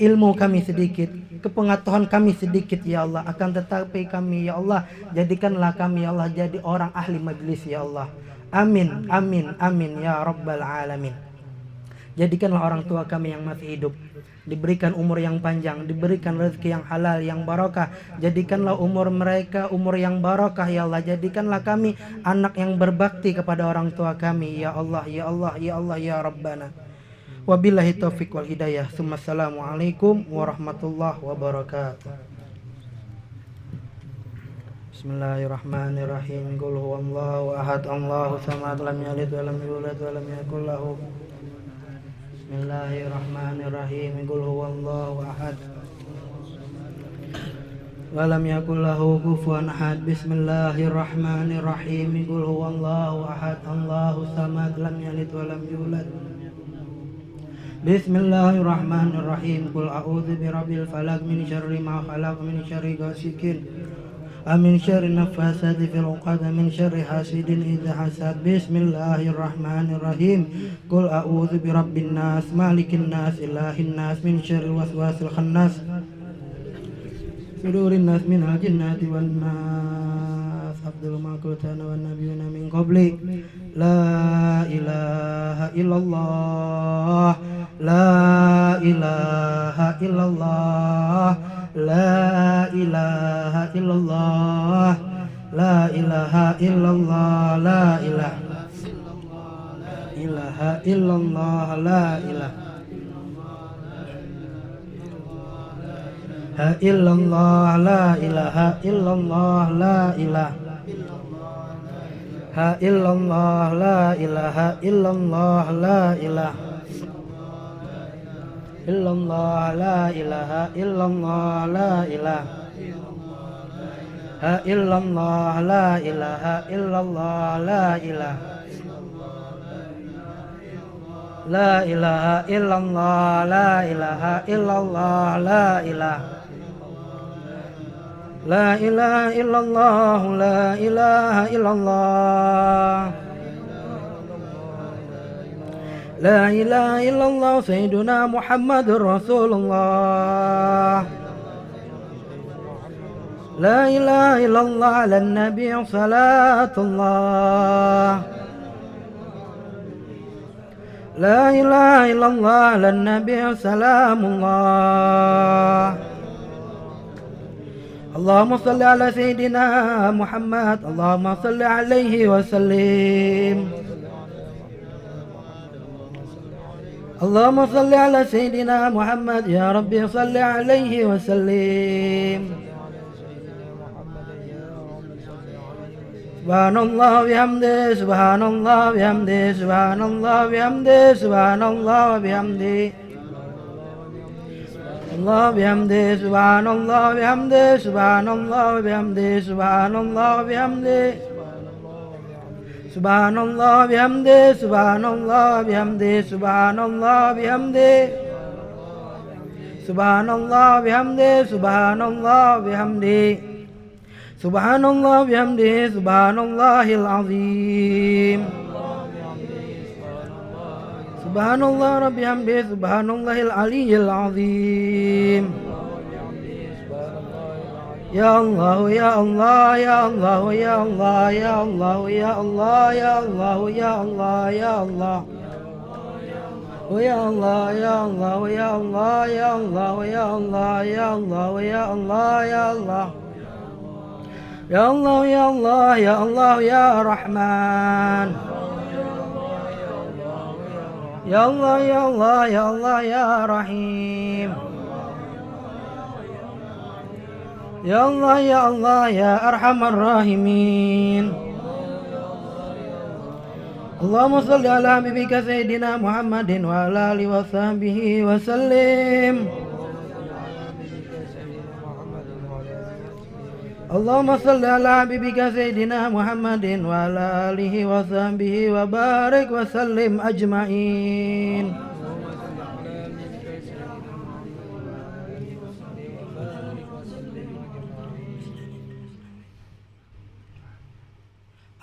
Ilmu kami sedikit, kepengetahuan kami sedikit ya Allah. Akan tetapi kami ya Allah, jadikanlah kami ya Allah jadi orang ahli majelis ya Allah. Amin, amin, amin ya Rabbal Alamin. Jadikanlah orang tua kami yang masih hidup diberikan umur yang panjang, diberikan rezeki yang halal, yang barakah. Jadikanlah umur mereka umur yang barakah ya Allah. Jadikanlah kami anak yang berbakti kepada orang tua kami ya Allah, ya Allah, ya Allah, ya Rabbana. Wabillahi taufiq wal hidayah. Assalamualaikum warahmatullahi wabarakatuh. Bismillahirrahmanirrahim. Qul huwallahu ahad, Allahu samad, lam yalid wa lam yulad wa lam yakul lahu. Bismillahirrahmanirrahim. Qul huwallahu ahad wa lam yakul lahu kufuwan ahad. Bismillahirrahmanirrahim. Qul huwallahu ahad, Allahu samad, lam yalid wa lam yulad. Bismillahirrahmanirrahim. Qul a'udzu birabbil falaq min syarri ma khalaq min syarri ghasikin amin syarri nafasati fil 'uqad min syarri hasidin idza hasad. Bismillahirrahmanirrahim. Qul a'udzu birabbin nas malikin nas ilahin nas min syarri waswasil khannas sudurin nas minal jinnati wan nas. Abdul maqutana wan nabiyuna min qabli. La ilaha illallah, la ilaha illallah, la ilaha illallah, la ilaha illallah, la ilaha illallah, la ilaha illallah, la ilaha illallah, la ilaha illallah, la ilaha illallah, la ilaha illallah, la ilaha illallah, la ilaha illallah, la ilaha illallah, la ilaha illallah, la ilaha illallah, la ilaha La ilaha illallah, la ilaha illallah, la ilaha illallah, Sayyiduna Muhammadur Rasulullah. La ilaha illallah, ala nabi salatullah. La ilaha illallah, ala nabi salamullah. Allahumma salli ala Sayyidina Muhammad, Allahumma salli alaihi wa sallim. Allahumma salli ala Sayyidina Muhammad, ya Rabbi salli alaihi wa sallim. Subhanallah bihamdi, subhanallah bihamdi, subhanallah bihamdi, subhanallah bihamdi. Allah bihamdi, subhanallah bihamdi, subhanallah bihamdi, subhanallah bihamdi, subhanallah bihamdi, subhanallah bihamdi, subhanallah bihamdi, subhanallah bihamdi, subhanallah bihamdi, subhanallah bihamdi, subhanallahil azim. Subhanallah rabbi hamdi, subhanallahil aliyyil azim. Ya Allah, ya Allah, ya Allah, ya Allah, ya Allah, ya Allah, ya Allah, ya Allah, ya Allah. Ya Allah, ya Allah, ya Allah, ya Allah, ya Allah, ya Allah, ya Allah, ya Allah. Ya Allah, ya Allah, ya Allah, ya Rahman. Ya Allah, ya Allah, ya Allah, ya Rahim. Ya Allah, ya Allah, ya Arhamar Rahimin. Allahumma salli ala habibika Sayyidina Muhammadin wa ala alihi wa sahbihi wa sallim. Allahumma salli ala habibika Sayyidina Muhammadin wa ala alihi wa sahbihi wa barik wa sallim ajma'in.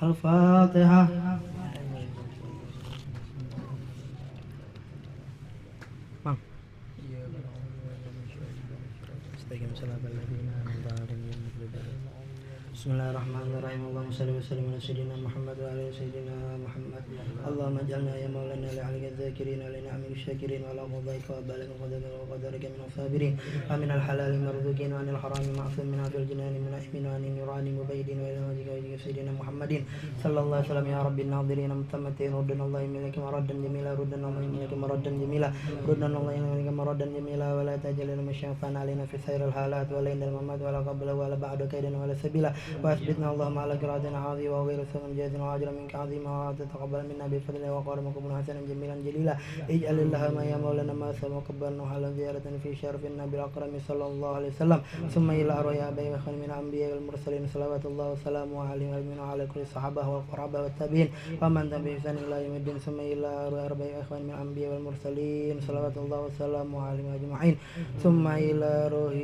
Al-Fatihah. Bismillahirrahmanirrahim. Allahumma salli wa sallim ala sayyidina Muhammad wa ala sayyidina Muhammad. Allahumma ij'alna ya maulana li'alika adh-dhakirin wa li'amil syakirin wa ala qadaika wa balagha qadarika min as-sabirin wa min al-halal marzuqin wa anil harami ma'sumin fil jinan min ashmin wa anil nurani mubaydin wa ila wajhika sayyidina Muhammadin sallallahu alaihi wasallam. Ya rabbil nadirin mutamatin ruddan Allah ilaika maraddan jamila ruddan Allah ilaika maraddan jamila ruddan Allah ilaika maraddan jamila wa la taj'alna mashafan alaina fi sairil halat wa la indal mamat wa la qabla wa la ba'da kaidan wa la sabila وأثبتنا اللهم على قراءتنا عظيمة وغير سوء جاهزنا وأجر منك عظيما وتتقبل منا بفضل وقال مقبول حسنا جميلا جليلا اجعل اللهم يا مولانا ما سمى وقبلنا على زيارة في شرف النبي الأكرم صلى الله عليه وسلم ثم إلى أرواح أبي وخير من الأنبياء والمرسلين صلوات الله وسلامه عليهم وعلى على كل الصحابة والقرابة والتابعين ومن تبعهم بإحسان إلى يوم الدين ثم إلى أرواح أبي وخير من الأنبياء والمرسلين صلوات الله وسلامه عليهم أجمعين ثم إلى روح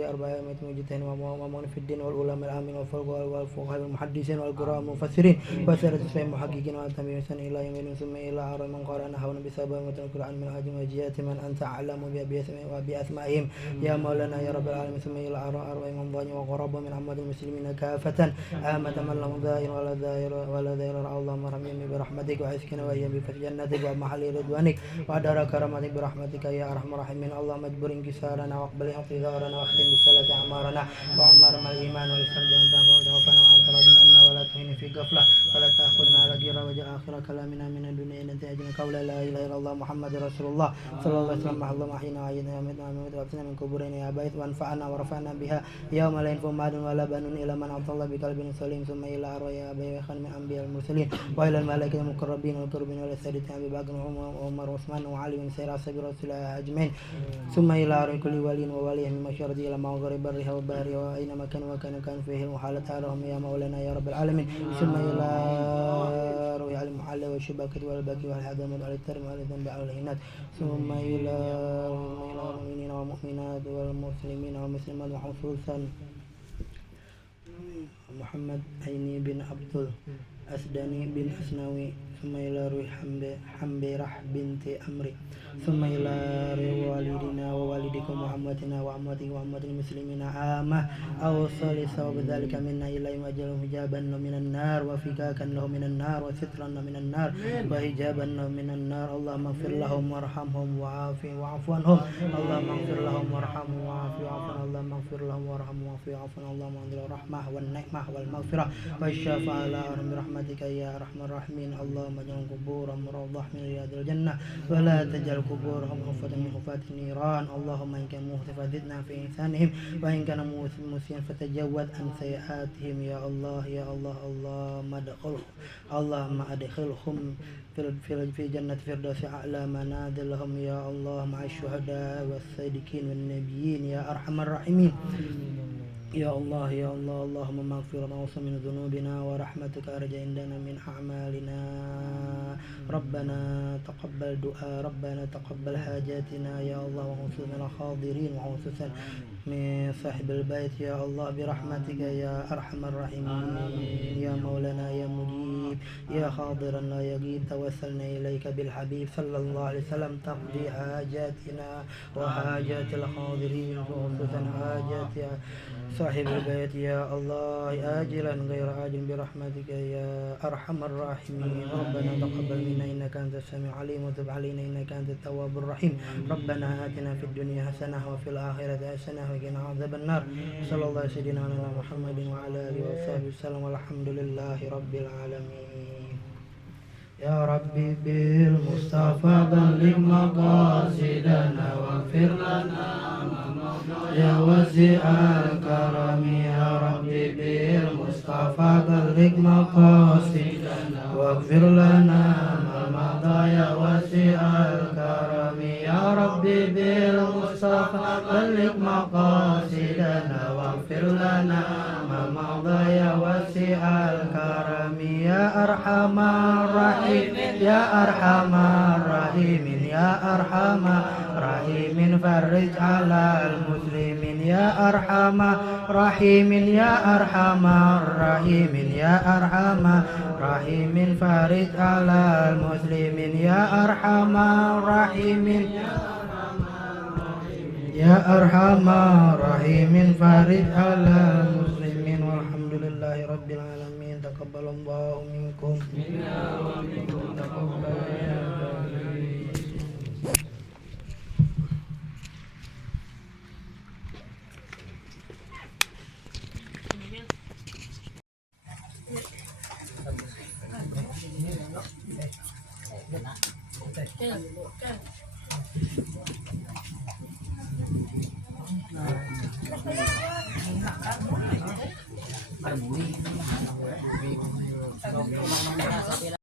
أربعة مجتهدين ومؤمن في الدين والعلماء العامين والفقهاء والمحدثين والقراء والمفسرين وسائر السلف المحققين والتابعين إلى يوم الدين ثم إلى أرواح من قرأ نحو بسبب متن القرآن من أجل وجهات من أنت أعلم بأسمائهم يا مولانا يا رب العالمين ثم إلى أرواح من ضاج وقرب من أمة المسلمين كافة آمة من لهم ظاهر ولا ظاهر اللهم ارحمني برحمتك وعزكنا وإياهم بفتح جنتك ومحل رضوانك ودار كرامتك برحمتك يا أرحم الراحمين. اللهم اجبر انكسارنا واقبل اعتذارنا واختم بالصلاة أعمارنا وأعمار مع الإيمان والإسلام جنة وتوفنا وأنت راض عنا ولا تهن في غفلة ولا تأخذنا على غير وجه آخر كلامنا من الدنيا إن تأجنا قول لا إله إلا الله محمد رسول الله صلى الله عليه وسلم. اللهم أحينا وأعيدنا وأمتنا وأبتنا من قبورنا يا بيت وانفعنا ورفعنا بها يوم لا ينفع مال ولا بنون إلى من عبد الله بقلب سليم ثم إلى أرواح أبي وخير من الأنبياء المرسلين وإلى الملائكة المقربين والقربين وإلى السادة أبي بكر وعمر وعثمان وعلي من سير أصحاب رسول الله أجمعين ثم إلى أرواح كل ولي وولي من مشارة إلى مغرب برها وبحرها وأينما كان فيه المحالة لهم يا مولانا يا رب العالمين. ثم إلى روح المحلى والشبكة والبكي والحضر على الترم على الذنب على الهنات ثم إلى المؤمنين والمؤمنات والمسلمين والمسلمات وخصوصا محمد عيني بن عبد الأسداني بن أسناوي ثم إلى روح حمبرح بنت أمري ثم إلى والدنا ووالدكم وعمتنا وعمتك وعمة المسلمين عامة أوصل ثواب ذلك منا إلى يوم أجل حجابا من النار وفكاكا له من النار وسترا من النار وحجابا من النار. اللهم اغفر لهم وارحمهم واعف عنهم. اللهم اغفر لهم وارحمهم واعف عنهم. اللهم اغفر لهم وارحمهم واعف عنهم. اللهم انزل الرحمة والنعمة والمغفرة والشفاعة على برحمتك يا أرحم الراحمين. اللهم اجعل قبورهم روضة من رياض الجنة ولا تجعل قبورهم حفرة من حفرات النيران. اللهم إن كان مهتف فزدنا في إنسانهم وإن كان مسيئا فتجاوز عن سيئاتهم يا الله يا الله. اللهم أدخلهم في جنة فردوس أعلى منازلهم يا الله مع الشهداء والصديقين والنبيين يا أرحم الراحمين. يا الله يا الله. اللهم اغفر لنا من ذنوبنا ورحمتك أرجى عندنا من أعمالنا. ربنا تقبل دعاء ربنا تقبل حاجاتنا يا الله وخصوصا الحاضرين وخصوصا من صاحب البيت يا الله برحمتك يا أرحم الراحمين. يا مولانا يا مجيب يا حاضرا لا يغيب توسلنا إليك بالحبيب صلى الله عليه وسلم تقضي حاجاتنا وحاجات الحاضرين وخصوصا حاجات صاحب البيت يا الله آجلا غير آجل برحمتك يا أرحم الراحمين ربنا تقبل منا إنك أنت السميع العليم وتب علينا إنك أنت التواب الرحيم ربنا آتنا في الدنيا حسنة وفي الآخرة حسنة وقنا عذاب النار صلى الله على سيدنا محمد وعلى آله وصحبه وسلم والحمد لله رب العالمين يا ربي بالمصطفى بلغ مقاصدنا واغفر لنا يا واسع الكرم يا ربي بالمصطفى بلغ مقاصدنا واغفر لنا ما مضى يا واسع الكرم يا ربي بالمصطفى بلغ مقاصدنا واغفر لنا ما مضى يا واسع الكرم يا أرحم الراحمين يا أرحم الراحمين يا أرحم الراحمين فرج على المسلمين يا أرحم الراحمين يا أرحم الراحمين يا أرحم الراحمين فرج على المسلمين يا أرحم الراحمين يا أرحم الراحمين فرج على المسلمين والحمد لله رب العالمين تقبل الله منكم تقبل يا